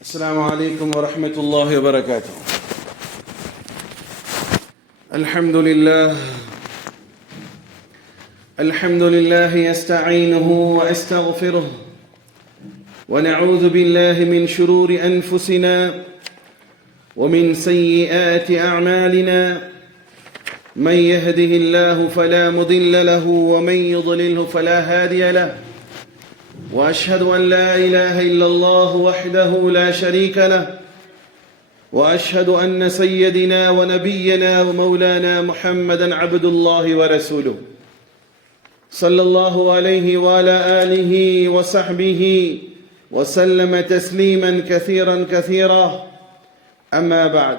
السلام عليكم ورحمة الله وبركاته. الحمد لله يستعينه وأستغفره ونعوذ بالله من شرور أنفسنا ومن سيئات أعمالنا. من يهده الله فلا مضل له ومن يضلله فلا هادي له. وأشهد أن لا إله إلا الله وحده لا شريك له. وأشهد أن سيدنا ونبينا ومولانا محمدا عبد الله ورسوله صلى الله عليه وعلى آله وصحبه وسلم تسليما كثيرا كثيرا. أما بعد،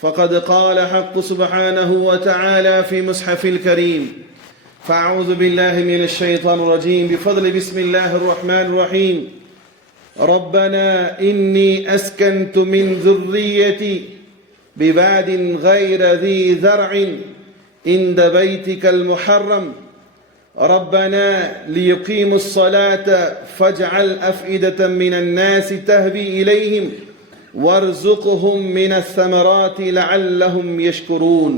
فقد قال حق سبحانه وتعالى في مصحف الكريم: فأعوذ بالله من الشيطان الرجيم بفضل بسم الله الرحمن الرحيم: ربنا إني أسكنت من ذريتي بواد غير ذي ذرع عند بيتك المحرم ربنا ليقيموا الصلاة فاجعل أفئدة من الناس تهوي إليهم وارزقهم من الثمرات لعلهم يشكرون.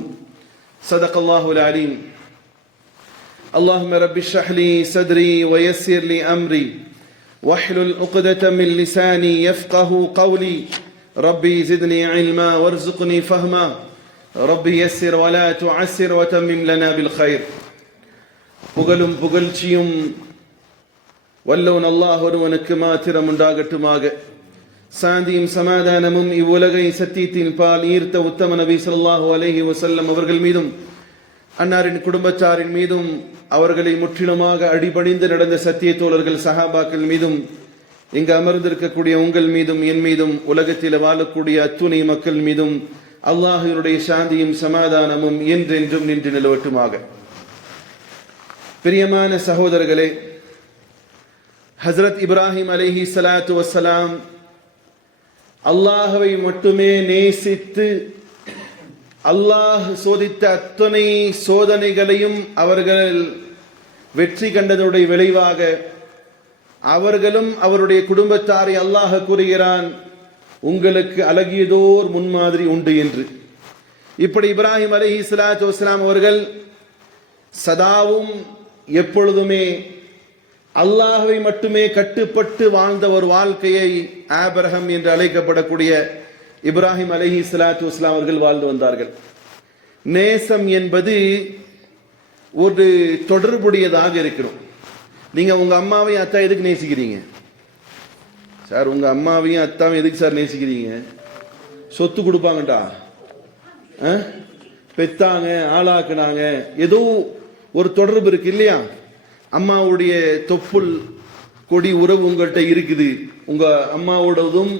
صدق الله العليم. اللهم رب اشرح لي صدري ويسر لي أمري واحلل عقدة من لساني يفقه قولي. ربي زدني علما وارزقني فهما. ربي يسر ولا تعسر وتمم لنا بالخير. புகழும் புகழ்ச்சியும் வல்லவன் அல்லாஹ் ஒருவனுக்கு மாத்திரம் உண்டாகட்டுமாக. சாந்தியும் சமாதானமும் இவ்வுலகை சத்தியத்தின் பால் ஈர்த்த உத்தம நபி ஸல்லல்லாஹு அலைஹி வஸல்லம் அவர்கள் மீதும் அன்னாரின் குடும்பத்தாரின் மீதும் அவர்களை முற்றிலுமாக அடிபணிந்து நடந்த சத்திய தோழர்கள் சஹாபாக்கள் மீதும் இங்கு அமர்ந்திருக்கக்கூடிய உங்கள் மீதும் என் மீதும் உலகத்தில் வாழக்கூடிய அத்துணை மக்கள் மீதும் அல்லாஹ்வினுடைய சாந்தியும் சமாதானமும் என்றென்றும் நின்று நிலவட்டுமாக. பிரியமான சகோதரர்களே, ஹஸ்ரத் இப்ராஹிம் அலைஹி ஸலாத்து வஸ்ஸலாம் அல்லாஹ்வை மட்டுமே நேசித்து அல்லாஹ் சோதித்த அத்தனை சோதனைகளையும் அவர்கள் வெற்றி கண்டதுடைய விளைவாக அவர்களும் அவருடைய குடும்பத்தாரை அல்லாஹ் கூறுகிறான், உங்களுக்கு அழகியதோர் முன்மாதிரி உண்டு என்று. இப்படி இப்ராஹிம் அலைஹி ஸலாத்து வஸ்ஸலாம் அவர்கள் சதாவும் எப்பொழுதுமே அல்லாஹ்வை மட்டுமே கட்டுப்பட்டு வாழ்ந்த ஒரு வாழ்க்கையை ஆபிரஹாம் என்று அழைக்கப்படக்கூடிய இப்ராஹிம் அலைஹி ஸலாத்து வஸ்ஸலாம் அவர்கள் வாழ்ந்து வந்தார்கள். நேசம் என்பது ஒரு தொடர்புடையதாக இருக்கணும். நீங்க உங்க அம்மாவையும் அத்தா எதுக்கு நேசிக்கிறீங்க சார்? உங்க அம்மாவையும் அத்தாவையும் எதுக்கு சார் நேசிக்கிறீங்க? சொத்து கொடுப்பாங்கடா, பெத்தாங்க, ஆளாக்குனாங்க, ஏதோ ஒரு தொடர்பு இருக்கு இல்லையா? அம்மாவுடைய தொப்புள் கொடி உறவு உங்கள்கிட்ட இருக்குது. உங்க அம்மாவோடதும்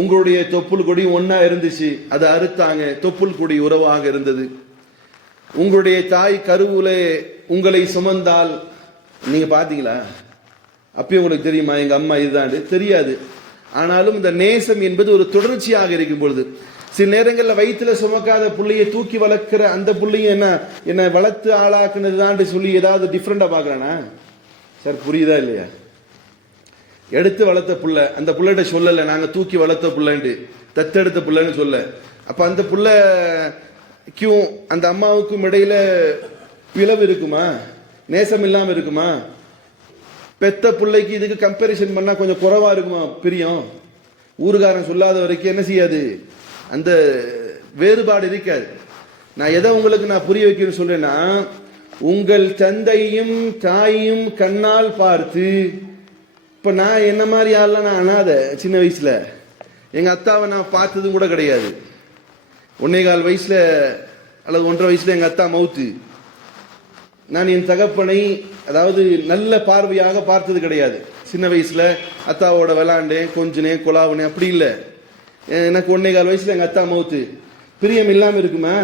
உங்களுடைய தொப்புள் கொடி ஒன்னா இருந்துச்சு, அதை அறுத்தாங்க, தொப்புள் கொடி உறவாக இருந்தது. உங்களுடைய தாய் கருவுல உங்களை சுமந்தால் நீங்க பாத்தீங்களா? அப்பயும் உங்களுக்கு தெரியுமா எங்க அம்மா இதுதான்? தெரியாது. ஆனாலும் இந்த நேசம் என்பது ஒரு தொடர்ச்சியாக இருக்கும் பொழுது, சில நேரங்களில் வயிற்றுல சுமக்காத புள்ளையை தூக்கி வளர்க்கிற அந்த புள்ளையும் என்ன வளர்த்து ஆளாக்குனதுதான் சொல்லி ஏதாவது டிஃப்ரெண்டா பாக்குறானா சார்? புரியுதா இல்லையா? எடுத்து வளர்த்த புள்ள, அந்த புள்ளைகிட்ட சொல்லல நாங்க தூக்கி வளர்த்த புள்ளன்ட்டு, தத்தெடுத்த புள்ளன்னு சொல்ல. அப்ப அந்த புள்ளைக்கும் அந்த அம்மாவுக்கும் இடையில பிளவு இருக்குமா? நேசம் இல்லாம இருக்குமா? பெத்த பிள்ளைக்கு இதுக்கு கம்பேரிசன் பண்ணா கொஞ்சம் குறைவா இருக்குமா பிரியம்? ஊருகாரன் சொல்லாத வரைக்கும் என்ன செய்யாது, அந்த வேறுபாடு இருக்காது. நான் எதை உங்களுக்கு நான் புரிய வைக்கணும்னு சொல்றேன்னா, உங்கள் தந்தையும் தாயும் கண்ணால் பார்த்து, இப்ப நான் என்ன மாதிரி ஆள்லாம் நான் அனாத. சின்ன வயசுல எங்க அத்தாவை நான் பார்த்ததும் கூட கிடையாது. 1.25 வயசுல அல்லது 1.5 வயசுல எங்க அத்தா மவுத்து. நான் என் தகப்பனை அதாவது நல்ல பார்வையாக பார்த்தது கிடையாது. சின்ன வயசுல அத்தாவோட விளாண்டேன், கொஞ்சனேன், கொலாவுனேன், அப்படி இல்லை. எனக்கு 1.25 வயசுல எங்க அத்தா மவுத்து. பிரியம் இல்லாம இருக்குமா?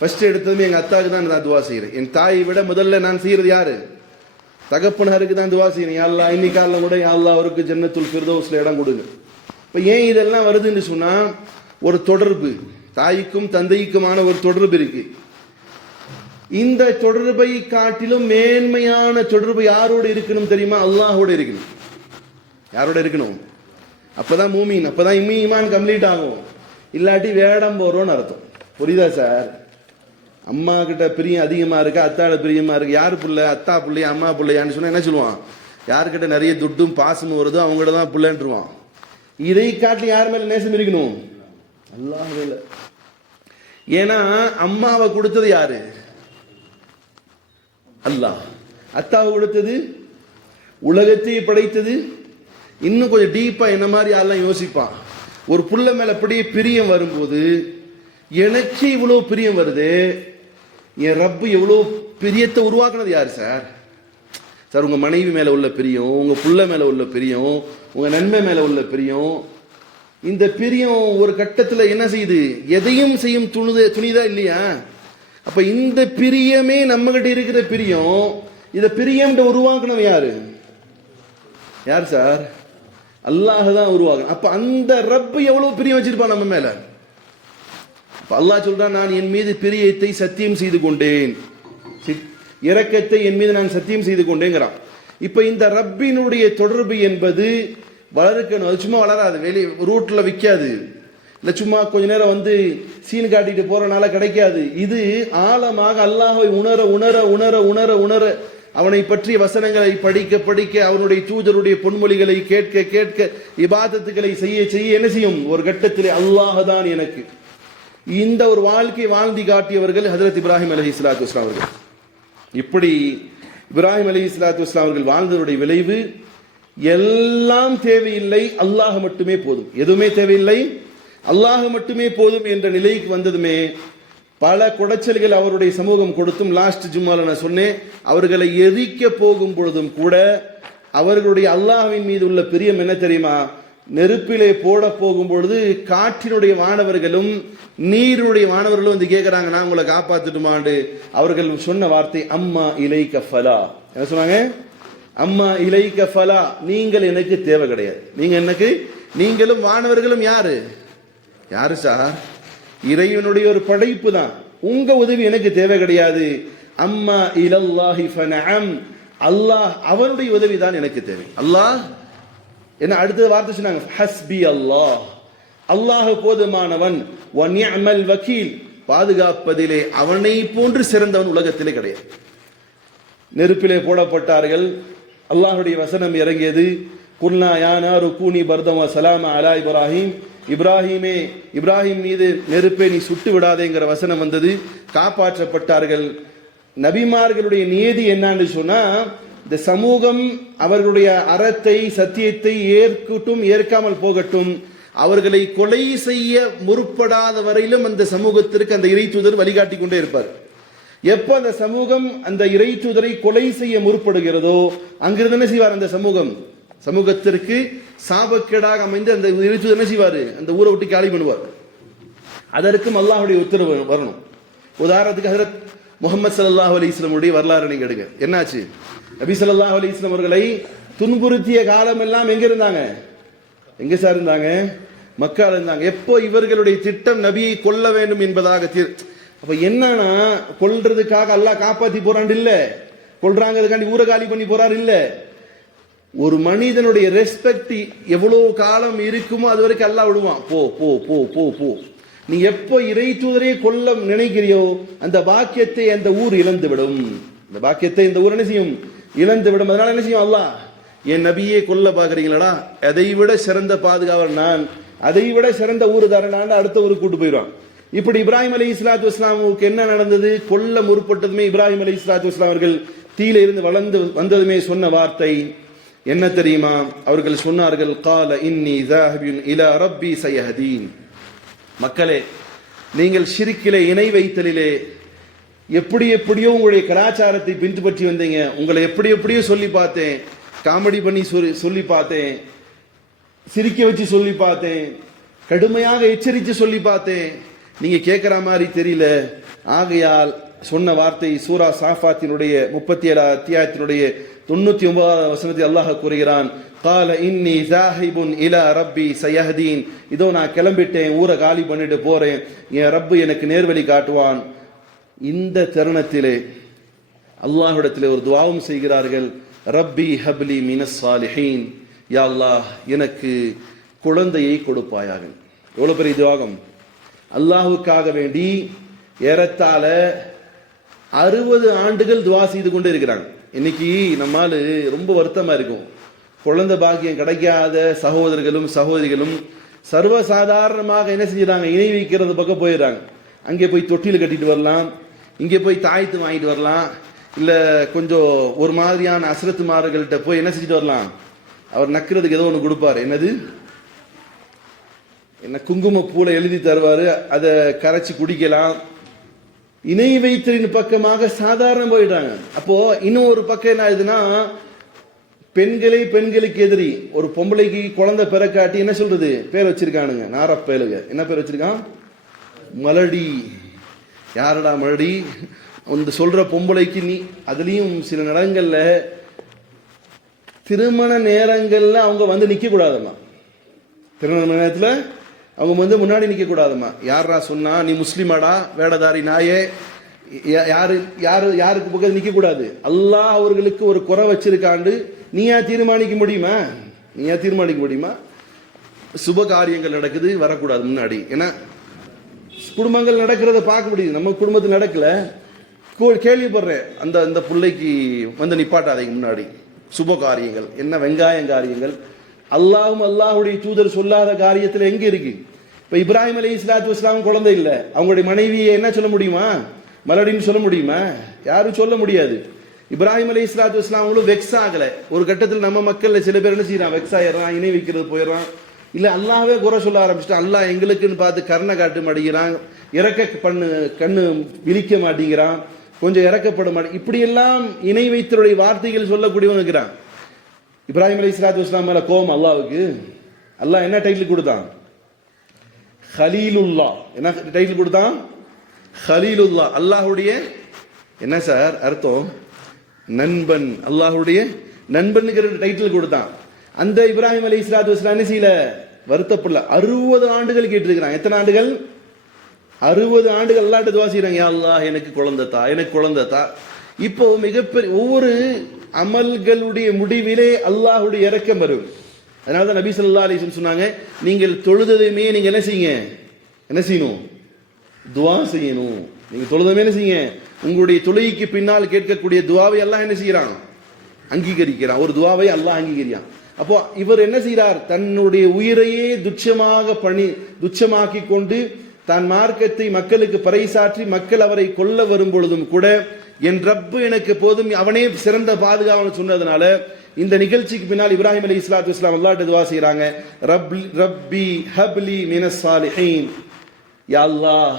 ஃபர்ஸ்ட் எடுத்ததுமே எங்க அத்தாவுக்கு தான் நான் துவா செய்யறேன். என் தாயை விட முதல்ல நான் செய்யறது யாரு? தகப்பனாருக்கு தான் துவா செய்யறேன். யா அல்லாஹ், இன்னைக்கு காலைல கூட யா அல்லாஹ் அவருக்கு ஜன்னத்துல் ஃபிர்தௌஸ்ல இடம் கொடுங்க. இப்ப ஏன் இதெல்லாம் வருதுன்னு சொன்னா, ஒரு தொடர்பு, தாய்க்கும் தந்தைக்குமான ஒரு தொடர்பு இருக்கு. இந்த தொடர்பை காட்டிலும் மேன்மையான தொடர்பு யாரோடு இருக்கணும் தெரியுமா? அல்லாஹோடு இருக்கணும். யாரோட இருக்கணும்? அப்பதான் மூமீன், அப்பதான் ஈமான் கம்ப்ளீட் ஆகும். இல்லாட்டி வேடம் போறோம்னு அர்த்தம். புரியுதா சார்? அம்மா கிட்ட பிரியம் அதிகமா இருக்கு, அத்தாட பிரியமா இருக்கு. யாரு புள்ள? அத்தா பிள்ளையா அம்மா பிள்ளையான்னு சொன்னா என்ன சொல்லுவான்? யாருக்கிட்ட நிறைய துட்டும் பாசமும் வருதோ அவங்ககிட்ட தான் பிள்ளைன்றுவான். இதை காட்டி யார் மேல நேசம் இருக்கணும்? அல்லாஹ்வுல. ஏன்னா அம்மாவை கொடுத்தது யாரு? அல்லாஹ். அத்தாவை கொடுத்தது, உலகத்தை படைத்தது. இன்னும் கொஞ்சம் டீப்பா என்ன மாதிரி யாரெல்லாம் யோசிப்பான். ஒரு புள்ள மேல அப்படியே பிரியம் வரும்போது எனக்கு இவ்வளவு பிரியம் வருது, என் ரப்பு எவ்வளவு பிரியத்தை உருவாக்குனது யாரு சார்? சார் உங்க மனைவி மேல உள்ள பிரியம், உங்க புள்ள மேல உள்ள பிரியம், உங்க நன்மை மேல உள்ள பிரியம், இந்த பிரியம் ஒரு கட்டத்தில் என்ன செய்யுது? எதையும் செய்யும் துணிதா இல்லையா? அப்ப இந்த பிரியமே நம்ம கிட்ட இருக்கிற பிரியம், இத பிரியம் உருவாக்கணும் யாரு? யார் சார்? அல்லாஹ் தான் உருவாக்கணும். அப்ப அந்த ரப்பு எவ்வளவு பிரியம் வச்சிருப்பான் நம்ம மேல. அல்லாஹ் சொல்றான், நான் என் மீது பிரியத்தை சத்தியம் செய்து கொண்டேன், இரக்கத்தை என் மீது நான் சத்தியம் செய்து கொண்டேங்கிறான். இப்ப இந்த ரப்பினுடைய தொடர்பு என்பது வளர்க்கணும். அது சும்மா வளராது, வெளியே ரூட்ல விற்காது, இல்லை சும்மா கொஞ்ச நேரம் வந்து சீன் காட்டிட்டு போறனால கிடைக்காது. இது ஆழமாக அல்லாஹ்வை உணர உணர உணர உணர உணர, அவனை பற்றிய வசனங்களை படிக்க படிக்க, அவனுடைய தூதருடைய பொன்மொழிகளை கேட்க கேட்க, இபாதத்துக்களை செய்ய செய்ய என்ன செய்யும்? ஒரு கட்டத்திலே அல்லாஹ் தான் எனக்கு. இந்த ஒரு வாழ்க்கை வாழ்ந்து காட்டியவர்கள் ஹஜ்ரத் இப்ராஹிம் அலைஹிஸ்ஸலாத்து வஸ்ஸலாம் அவர்கள். இப்படி இப்ராஹிம் அலைஹிஸ்ஸலாத்து வஸ்ஸலாம் அவர்கள் வாழ்ந்ததனுடைய விளைவு, எல்லாம் தேவையில்லை, அல்லாஹ் மட்டுமே போதும். எதுவுமே தேவையில்லை, அல்லாஹ் மட்டுமே போதும் என்ற நிலைக்கு வந்ததுமே பல குடைச்சல்கள் அவருடைய சமூகம் கொடுத்தும், லாஸ்ட் ஜும்மால நான் சொன்னேன், அவர்களை எரிக்க போகும் பொழுதும் கூட அவர்களுடைய அல்லாஹ்வின் மீது உள்ள பிரியம் என்ன தெரியுமா? நெருப்பிலே போட போகும் பொழுது காற்றினுடைய வானவர்களும் நீருடைய வானவர்களும் வந்து கேட்கிறாங்க, நான் உங்களை காப்பாத்துட்டுமாண்டு. அவர்கள் சொன்ன வார்த்தை அம்மா இலைக்க ஃபலா. என்ன சொன்னாங்க? அம்மா இலைக்க ஃபலா, நீங்கள் எனக்கு தேவை கிடையாது. நீங்க எனக்கு, நீங்களும் வானவர்களும் யாரு? யாரு சார்? இறைவனுடைய ஒரு படைப்பு தான். உங்க உதவி எனக்கு தேவை கிடையாது. அம்மா இலல்லாஹி ஃபனஅம், அல்லாஹ் அவனுடைய உதவி தான் எனக்கு தேவை. அல்லாஹ் என்ன அடுத்த வார்த்தை சொன்னாங்க? ஹஸ்பி அல்லாஹ், அல்லாஹ் போதுமானவன். வ நிஅமல் வக்கீல், பாதுகாப்பதிலே அவனை போன்று சிறந்தவன் உலகத்திலே கிடையாது. நெருப்பிலே போடப்பட்டார்கள். அல்லாஹ்வுடைய வசனம் இறங்கியது, குல்னா யா நாரு கூனி பர்தம் வ ஸலாம அலா இப்ராஹிம், இப்ராஹிமே, இப்ராஹிம் மீது நெருப்பை நீ சுட்டு விடாதேங்கிற வசனம் வந்தது. காப்பாற்றப்பட்டார்கள். நபிமார்களுடைய நியதி என்னன்னு சொன்னா, இந்த சமூகம் அவர்களுடைய அறத்தை சத்தியத்தை ஏற்கட்டும் ஏற்காமல் போகட்டும், அவர்களை கொலை செய்ய முற்படாத வரையிலும் அந்த சமூகத்திற்கு அந்த இறை தூதர் வழிகாட்டி கொண்டே இருப்பார். எப்ப அந்த சமூகம் அந்த இறை தூதரை கொலை செய்ய முற்படுகிறதோ அங்கிருந்து என்ன செய்வார்? அந்த சமூகத்திற்கு சாபக்கேடாக அமைந்து அந்த இறை தூதர் என்ன செய்வாரு? அந்த ஊரை விட்டு காலி பண்ணுவார். அதற்கும் அல்லாஹ்வுடைய உத்தரவு வரணும். உதாரணத்துக்கு ஹஜ்ரத் முஹம்மது ஸல்லல்லாஹு அலைஹி வஸல்லம் உடைய வரலாறு நீங்க எடுங்க. என்னாச்சு? நபி ஸல்லல்லாஹு அலைஹி வஸல்லம் அவர்களை துன்புறுத்திய காலம் எல்லாம் எங்க இருந்தாங்க? எங்க சார் இருந்தாங்க? மக்கால இருந்தாங்க. எப்போ இவர்களுடைய திட்டம் நபியை கொல்ல வேண்டும் என்பதாக. அப்ப என்னன்னா, கொல்றதுக்காக அல்லாஹ் காப்பாத்தி போறான் இல்ல, கொல்றாங்கிறதுக்காண்டி ஊரை காலி பண்ணி போறாரு இல்ல. ஒரு மனிதனுடைய ரெஸ்பெக்ட் எவ்வளவு காலம் இருக்குமோ அது வரைக்கும் அல்லாஹ் விடுவான். போ போ போ போ போ. நீ எப்போ இறை தூதரை கொல்ல நினைக்கிறியோ அந்த பாக்கியத்தை அந்த ஊர் இழந்து விடும். இந்த பாக்கியத்தை இந்த ஊர் என்ன செய்யும்? இழந்து விடும். அதனால என்ன செய்யும் அல்லாஹ்? என் நபியே கொல்ல பாக்குறீங்களா? அதை விட சிறந்த பாதுகாவல் நான், அதை விட சிறந்த ஊருதாரன் நான், அடுத்த ஊருக்கு கூட்டு போயிடுவான். இப்படி இப்ராஹிம் அலைஹிஸ்ஸலாத்து வஸ்ஸலாமுக்கு என்ன நடந்தது? கொல்ல முற்பட்டதுமே இப்ராஹிம் அலைஹிஸ்ஸலாத்து வஸ்ஸலாம் அவர்கள் தீயில இருந்து வளர்ந்து வந்ததுமே சொன்ன வார்த்தை என்ன தெரியுமா? அவர்கள் சொன்னார்கள், கால இன்னி ஸாஹிபுன் இலா ரப்பி ஸயஹதீன். மக்களே, நீங்கள் ஷிர்கிலே இணை வைத்தலிலே எப்படி எப்படியோ உங்களுடைய கலாச்சாரத்தை பின்பற்றி வந்தீங்க. உங்களை எப்படி எப்படியோ சொல்லி பார்த்தேன், காமெடி பண்ணி சொல்லி பார்த்தேன், சிரிக்க வச்சு சொல்லி பார்த்தேன், கடுமையாக எச்சரித்து சொல்லி பார்த்தேன், நீங்க கேட்கிற மாதிரி தெரியல. ஆகையால் சொன்ன வார்த்தை சூரா சாஃபாத்தினுடைய 37 அத்தியாயத்தினுடைய 99வது வசனத்தில் அல்லாஹ் கூறுகிறான், கால இன்னி ஸாஹிபுன் இலா ரப்பி ஸயஹதீன். இதோ நான் கிளம்பிட்டேன், ஊரை காலி பண்ணிட்டு போறேன், என் ரப்பு எனக்கு நேர்வழி காட்டுவான். இந்த தருணத்திலே அல்லாஹ்விடத்திலே ஒரு துஆவும் செய்கிறார்கள், ரப்பி ஹப்லி மினஸ் சாலிஹீன். யா அல்லாஹ், எனக்கு குழந்தையை கொடுப்பாயாக. எவ்வளவு பெரிய துவாகம்! அல்லாஹுக்காக வேண்டி ஏறத்தாழ 60 ஆண்டுகள் துவா செய்து கொண்டு இருக்கிறாங்க. இன்னைக்கு நம்மால் ரொம்ப வருத்தமா இருக்கும். குழந்தை பாக்கியம் கிடைக்காத சகோதரர்களும் சகோதரிகளும் சர்வசாதாரணமாக என்ன செஞ்சிடறாங்க, இணை வைக்கிறது பக்கம் போயிடுறாங்க. அங்கே போய் தொட்டியில் கட்டிட்டு வரலாம், இங்கே போய் தாயத்து வாங்கிட்டு வரலாம், இல்லை கொஞ்சம் ஒரு மாதிரியான அசரத்துமார்கள்ட்ட போய் என்ன செஞ்சுட்டு வரலாம், அவர் நக்கிறதுக்கு ஏதோ ஒன்று கொடுப்பாரு. என்னது, என்ன குங்கும பூல எழுதி தருவாரு, அதை கரைச்சி குடிக்கலாம். இணை வைத்தலின் பக்கமாக சாதாரண போயிட்டாங்க. அப்போ இன்னும் ஒரு பக்கம் என்ன ஆகுதுன்னா, பெண்களுக்கு எதிரி ஒரு பொம்பளைக்கு குழந்தை பிறக்காட்டி என்ன சொல்றது, பேர் வச்சிருக்கானுங்க, நாரப்பேலுங்க. என்ன பேர் வச்சிருக்கான்? மலடி. யாரடா மலடி? அந்த சொல்ற பொம்பளைக்கு நீ. அதுலயும் சில நேரங்கள்ல திருமண நேரங்கள்ல அவங்க வந்து நிக்க கூடாதுமா. திருமண நேரத்துல அவங்க வந்து முன்னாடி நிக்க கூடாதுமா. யாரா சொன்னா, நீ முஸ்லிமாடா வேடதாரி நாயே, யாருக்கு பக்கத்து நிக்க கூடாது. அல்லாஹ் அவர்களுக்கு ஒரு குறை வச்சிருக்காண்டு நீயா தீர்மானிக்க முடியுமா? சுப காரியங்கள் நடக்குது, வரக்கூடாது முன்னாடி. ஏன்னா குடும்பங்கள் நடக்கிறத பார்க்க முடியுது, நம்ம குடும்பத்தில் நடக்கல. கேள்விப்படுறேன், அந்த பிள்ளைக்கு வந்து நிப்பாட்டாதீங்க முன்னாடி. சுப காரியங்கள் என்ன, வெங்காயம் காரியங்கள். அல்லாஹும் அல்லாஹுடைய தூதர் சொல்லாத காரியத்தில் எங்க இருக்கு? இப்ப இப்ராஹிம் அலைஹிஸ்ஸலாத்து வஸ்ஸலாம் குழந்தை இல்லை, அவங்களுடைய மனைவியை என்ன சொல்ல முடியுமா, மலடின்னு சொல்ல முடியுமா? யாரும் சொல்ல முடியாது. இப்ராஹிம் அலைஹிஸ்ஸலாத்து வஸ்ஸலாம் அவங்களும் வெக்ஸ் ஆகல. ஒரு கட்டத்தில் நம்ம மக்கள்ல சில பேர் என்ன செய்யறான், வெக்ஸ் ஆயிடுறான், இணை வைக்கிறது போயிடறான். இல்ல அல்லாஹ்வே குறை சொல்ல ஆரம்பிச்சுட்டான். அல்லாஹ் எங்களுக்குன்னு பார்த்து கருணை காட்ட மாட்டேங்கிறான், கண்ணு விழிக்க மாட்டேங்கிறான், கொஞ்சம் இறக்கப்பட மாட்டேன். இப்படி எல்லாம் இணை வைத்தருடைய வார்த்தைகள் சொல்லக்கூடியவன் இருக்கிறான். இப்ராஹிம் அலைஹிஸ்ஸலாத்து வஸ்ஸலாம் மேல கோபம் அல்லாஹ்வுக்கு. அல்லாஹ் என்ன டைட்டில் கொடுத்தான்? ஹலீலுல்லா. என்ன டைட்டில் கொடுத்தான்? ஹலீலுல்லா. அல்லாஹ்வுடைய என்ன சார் அர்த்தம்? நண்பன். அல்லாஹ்வுடைய நண்பன்ங்கிற டைட்டில் கொடுத்தான். அந்த இப்ராஹிம் அலைஹிஸ்ஸலாத்து வஸ்ஸலாம் என்ன செய்யல, வருத்தப்படல. 60 ஆண்டுகள் கேட்டிருக்கிறான். எத்தனை ஆண்டுகள்? 60 ஆண்டுகள் அல்லாஹ்ட்ட துஆ செய்றாங்க, யா அல்லாஹ் எனக்கு குழந்தை தா. இப்போ மிகப்பெரிய ஒவ்வொரு அமல்களுடைய முடிவிலே அல்லாஹ்வுடைய இரக்கம் வரும். அதனால தான் நபி ஸல்லல்லாஹு அலைஹி வஸல்லம் சொன்னாங்க, நீங்கள் தொழுததுமே நீங்க என்ன செய்யணும்? துஆ செய்யணும். நீங்க தொழுததுமே என்ன செய்யுங்க, உங்களுடைய தொழுகைக்கு பின்னால் கேட்கக்கூடிய துஆவை அல்லாஹ் என்ன செய்யறான், அங்கீகரிக்கிறான். ஒரு துஆவை அல்லாஹ் அங்கீகரிக்கிறான். அப்போ இவர் என்ன செய்கிறார், தன்னுடைய உயிரையே துச்சமாக்கி கொண்டு தான் மார்க்கத்தை மக்களுக்கு பறைசாற்றி மக்கள் அவரை கொல்ல வரும் பொழுதும் கூட என் ரப்பு எனக்கு போதும், அவனே சிறந்த பாதுகாவலன் சொன்னதுனால இந்த நிகழ்ச்சிக்கு பின்னால் இப்ராஹிம் அலைஹிஸ்ஸலாத்து வஸ்ஸலாம் அல்லாஹ்ட்ட துஆ செய்றாங்க, ரப்பி ஹப்லி மினஸ் சாலிஹீன். யா அல்லாஹ்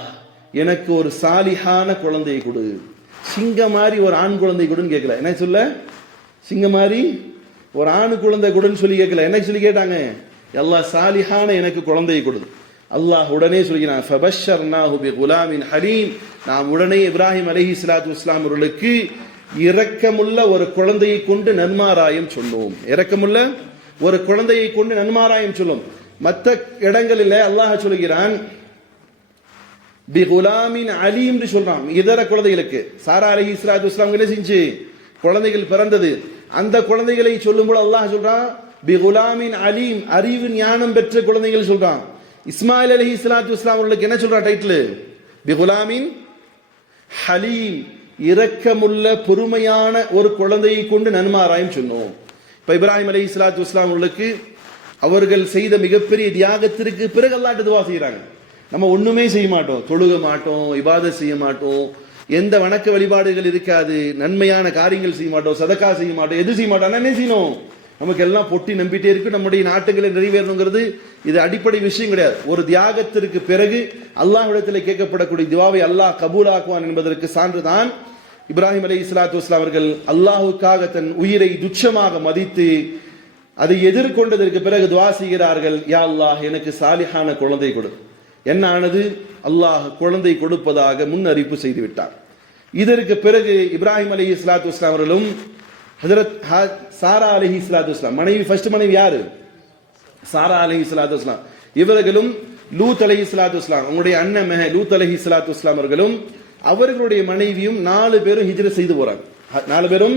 எனக்கு ஒரு சாலிஹான குழந்தையை கொடு. சிங்க மாதிரி ஒரு ஆண் குழந்தை கொடுன்னு கேட்கல. என்ன சொல்ல, சிங்க மாதிரி ஒரு ஆண் குழந்தை கொடுன்னு சொல்லி கேட்கல. என்ன சொல்லி கேட்டாங்க, அல்லாஹ் சாலிஹான எனக்கு குழந்தையை கொடு. அல்லாஹ் உடனே சொல்கிறான், ஃபபஷர்னாஹு பிகுலாமின் ஹலீம். நாம் உடனே இப்ராஹிம் அலைஹிஸ்ஸலாத்து வஸ்ஸலாம் அவர்களுக்கு இரக்கமுள்ள ஒரு குழந்தையை கொண்டு நன்மாராயம் சொன்னோம். இரக்கமுள்ள ஒரு குழந்தையை கொண்டு நன்மாராயம் சொல்லும். மற்ற இடங்களில் அல்லாஹ் சொல்கிறான் பிகுலாமின் அலீம் என்று சொல்றான். இதர குழந்தைகளுக்கு சாரா அலைஹிஸ்ஸலாத்து வஸ்ஸலாம் என்ன செஞ்சு குழந்தைகள் பிறந்தது, அந்த குழந்தைகளை சொல்லும்போது அல்லாஹ் சொல்றான் பிகுலாமின் அலீம், அறிவு ஞானம் பெற்ற குழந்தைகள் சொல்றான். இஸ்மாயில் அலைஹிஸ்ஸலாத்து வஸ்ஸலாம் அவர்களுக்கு என்ன சொல்றான் டைட்டில்? பிகுலாமின் ஹலீம், இரக்கமுள்ள பொறுமையான ஒரு குழந்தையை கொண்டு நன்மாராயம் சொன்னோம். இப்ப இப்ராஹிம் அலைஹிஸ்ஸலாத்து வஸ்ஸலாம் அவர்களுக்கு அவர்கள் செய்த மிகப்பெரிய தியாகத்திற்கு பிறகு அல்லாஹ்ட்ட துஆ செய்றாங்க. நம்ம ஒண்ணுமே செய்ய மாட்டோம், தொழுக மாட்டோம், இபாதத் செய்ய மாட்டோம், எந்த வணக்க வழிபாடுகள் இருக்காது, நன்மையான காரியங்கள் செய்ய மாட்டோம், சதக்கா செய்ய மாட்டோம், எது செய்ய மாட்டோம். என்ன செய்யணும், நமக்கு எல்லாம் பொட்டி நம்பிட்டே இருக்கு, நம்முடைய நாட்டுகளை நிறைவேறணுங்கிறது இது அடிப்படை விஷயம் கிடையாது. ஒரு தியாகத்திற்கு பிறகு அல்லாஹ்விடத்தில் கேட்கப்படக்கூடிய துஆவை அல்லாஹ் கபூலாக்குவான் என்பதற்கு சான்றுதான் இப்ராஹிம் அலைஹிஸ்ஸலாத்து வஸ்ஸலாம் அவர்கள் அல்லாஹ்வுக்காக தன் உயிரை துச்சமாக மதித்து அதை எதிர்கொண்டதற்கு பிறகு துஆ செய்கிறார்கள், யா அல்லாஹ் எனக்கு சாலிஹான குழந்தை கொடு. என்ன ஆனது, அல்லாஹ் குழந்தை கொடுப்பதாக முன் அறிவிப்பு செய்து விட்டார். இதற்கு பிறகு இப்ராஹிம் அலைஹிஸ்ஸலாத்து வஸ்ஸலாம் அவர்களும் ஹஜ்ரத் சாரா அலைஹிஸ்ஸலாத்து வஸ்ஸலாம் மனைவி, ஃபர்ஸ்ட் மனைவி யாரு, சாரா அலைஹிஸ்ஸலாத்து வஸ்ஸலாம், இவர்களும் லூத் அலைஹிஸ்ஸலாத்து வஸ்ஸலாம் அவங்களுடைய அண்ணன் லூத் அலைஹிஸ்ஸலாத்து வஸ்ஸலாம் அவர்களும் அவர்களுடைய மனைவியும் 4 பேரும் ஹிஜ்ரத் செய்து போறாங்க. 4 பேரும்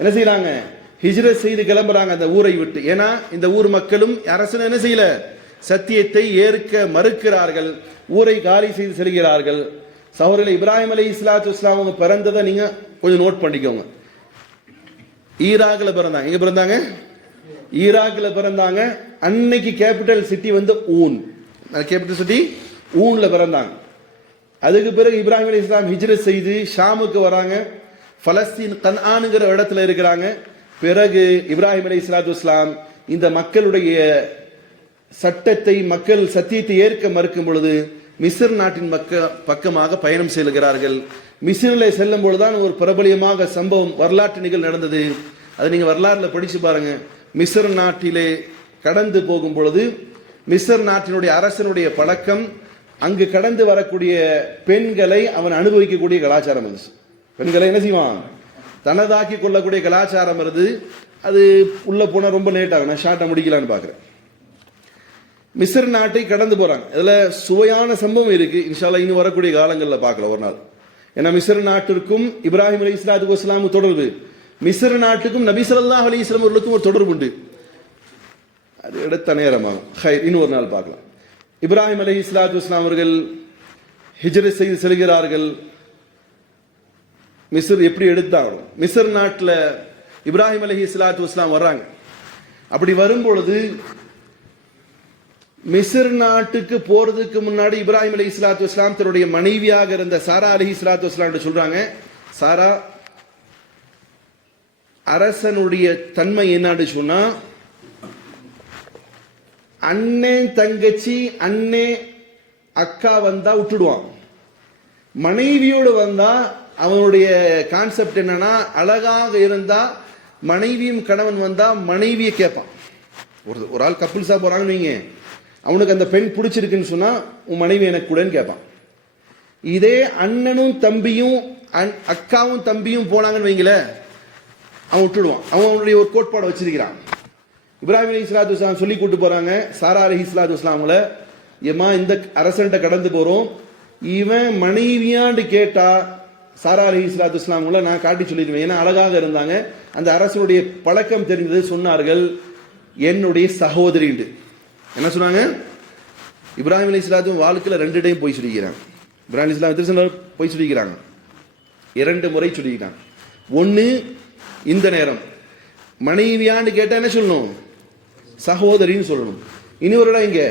என்ன செய்யறாங்க, ஹிஜ்ரத் செய்து கிளம்புறாங்க அந்த ஊரை விட்டு. ஏன்னா இந்த ஊர் மக்களும் அரசன் என்ன செய்யல, சத்தியத்தை ஏற்க மறுக்கிறார்கள், ஊரை காலி செய்து செல்கிறார்கள். சகோதரர்களே, இப்ராஹிம் அலைஹிஸ்ஸலாத்து வஸ்ஸலாம் அவங்க பிறந்ததை நீங்க கொஞ்சம் நோட் பண்ணிக்கோங்க. ஈராக்ல பிறந்தாங்க. எங்க பிறந்தாங்க? ஈராக்ல பிறந்தாங்க. அன்னைக்கு கேபிட்டல் சிட்டி ஊன். கேபிட்டல் சிட்டி ஊன்ல பிறந்தாங்க. அதுக்கு பிறகு இப்ராஹிம் அலைஹிஸ்ஸலாம் ஹிஜ்ரத் செய்து ஷாமுக்கு வராங்க. பலஸ்தீன் கன்ஆன்ங்கிற இடத்துல இருக்கிறாங்க. பிறகு இப்ராஹிம் அலைஹிஸ்ஸலாத்து வஸ்ஸலாம் இந்த மக்களுடைய சட்டத்தை, மக்கள் சத்தியத்தை ஏற்க மறுக்கும் பொழுது மிஸ்ர் நாட்டின் பக்கமாக பயணம் செல்கிறார்கள். மிஸ்ரில் செல்லும் பொழுதுதான் ஒரு பிரபலியமாக சம்பவம், வரலாற்று நிகழ்வு நடந்தது. அது நீங்க வரலாறுல படிச்சு பாருங்க. மிஸ்ர் நாட்டிலே கடந்து போகும் பொழுது மிஸ்ர் நாட்டினுடைய அரசனுடைய பழக்கம், அங்கு கடந்து வரக்கூடிய பெண்களை அவன் அனுபவிக்கக்கூடிய கலாச்சாரம் இருந்துச்சு. பெண்களை என்ன செய்வான்? தனதாக்கி கொள்ளக்கூடிய கலாச்சாரம் வருது. அது உள்ள போனா ரொம்ப லேட் ஆகும். நான் ஷார்ட்டா முடிக்கலான்னு பாக்குறேன். மிஸ்ர் நாட்டை கடந்து போறாங்க. இதுல சுவையான சம்பவம் இருக்கு. இன்ஷா அல்லாஹ் இன்னும் வரக்கூடிய காலங்களில் பார்க்கலாம் ஒரு நாள். ஏன்னா மிஸ்ர் நாட்டிற்கும் இப்ராஹிம் அலைஹிஸ்ஸலாத்து வஸ்ஸலாம் தொடர்பு, மிஸ்ர் நாட்டுக்கும் நபி ஸல்லல்லாஹு அலைஹி வஸல்லம் அவர்களுக்கும் ஒரு தொடர்பு உண்டு. அது எடுத்த நேரமாகும். இன்னும் ஒரு நாள் பார்க்கலாம். இப்ராஹிம் அலைஹிஸ்ஸலாத்து வஸ்ஸலாம் அவர்கள் ஹிஜ்ரத் செய்து செல்கிறார்கள். மிஸ்ர் எப்படி எடுத்தாங்க? மிஸ்ர் நாட்டில் இப்ராஹிம் அலைஹிஸ்ஸலாத்து வஸ்ஸலாம் வர்றாங்க. அப்படி வரும்பொழுது மிஸ்ர் நாட்டுக்கு போறதுக்கு முன்னாடி இப்ராஹிம் அலைஹிஸ்ஸலாத்து வஸ்ஸலாம் தன்னுடைய மனைவியாக இருந்த சாரா அலைஹிஸ்ஸலாத்து வஸ்ஸலாம் சொல்றாங்க, சாரா, அரசனுடைய தன்மை என்னன்னு சொன்னா, அண்ணே தங்கச்சி, அண்ணே அக்கா வந்தா விட்டுடுவான். மனைவியோடு வந்தா அவனுடைய கான்செப்ட் என்னன்னா, அழகாக இருந்தா மனைவியும் கணவன் வந்தா மனைவியை கேட்பான். ஒரு ஆள் கப்புள்ஸா போறாங்கன்னு வைங்க, அவனுக்கு அந்த பெண் பிடிச்சிருக்குன்னு சொன்னா உன் மனைவி எனக்கு கூடன்னு கேட்பான். இதே அண்ணனும் தம்பியும் அக்காவும் தம்பியும் போனாங்கன்னு வைங்கள, அவன் விட்டுடுவான். அவன் அவனுடைய ஒரு கோட்பாடு வச்சிருக்கிறான். இப்ராஹிம் அலைஹிஸ்ஸலாத்து வஸ்ஸலாம் சொல்லி கூட்டு போறாங்க சாரா அலைஹிஸ்ஸலாத்து வஸ்ஸலாம்ல, ஏமா இந்த அரசன்ட்ட கடந்து போறோம், இவன் மனைவியாண்டு கேட்டா சாரா அலைஹிஸ்ஸலாத்து வஸ்ஸலாம்ல நான் காட்டி சொல்லிடுவேன். ஏன்னா அழகாக இருந்தாங்க. அந்த அரசனுடைய பழக்கம் தெரிந்தது. சொன்னார்கள், என்னுடைய சகோதரி. என்ன சொன்னாங்க? இப்ராஹிம் அலைஹிஸ்ஸலாத்து வாழ்க்கையில் 2 டைம் போய் சொல்லிக்கிறாங்க. இப்ராஹிம் அலைஹிஸ்ஸலாம் போய் சொல்லிக்கிறாங்க, 2 முறை சொல்லிக்கிறாங்க. ஒன்னு இந்த நேரம் மனைவியாண்டு கேட்டா என்ன சொல்லணும்? சகோதரின்னு சொல்லணும். இனி ஒரு இடம், இங்க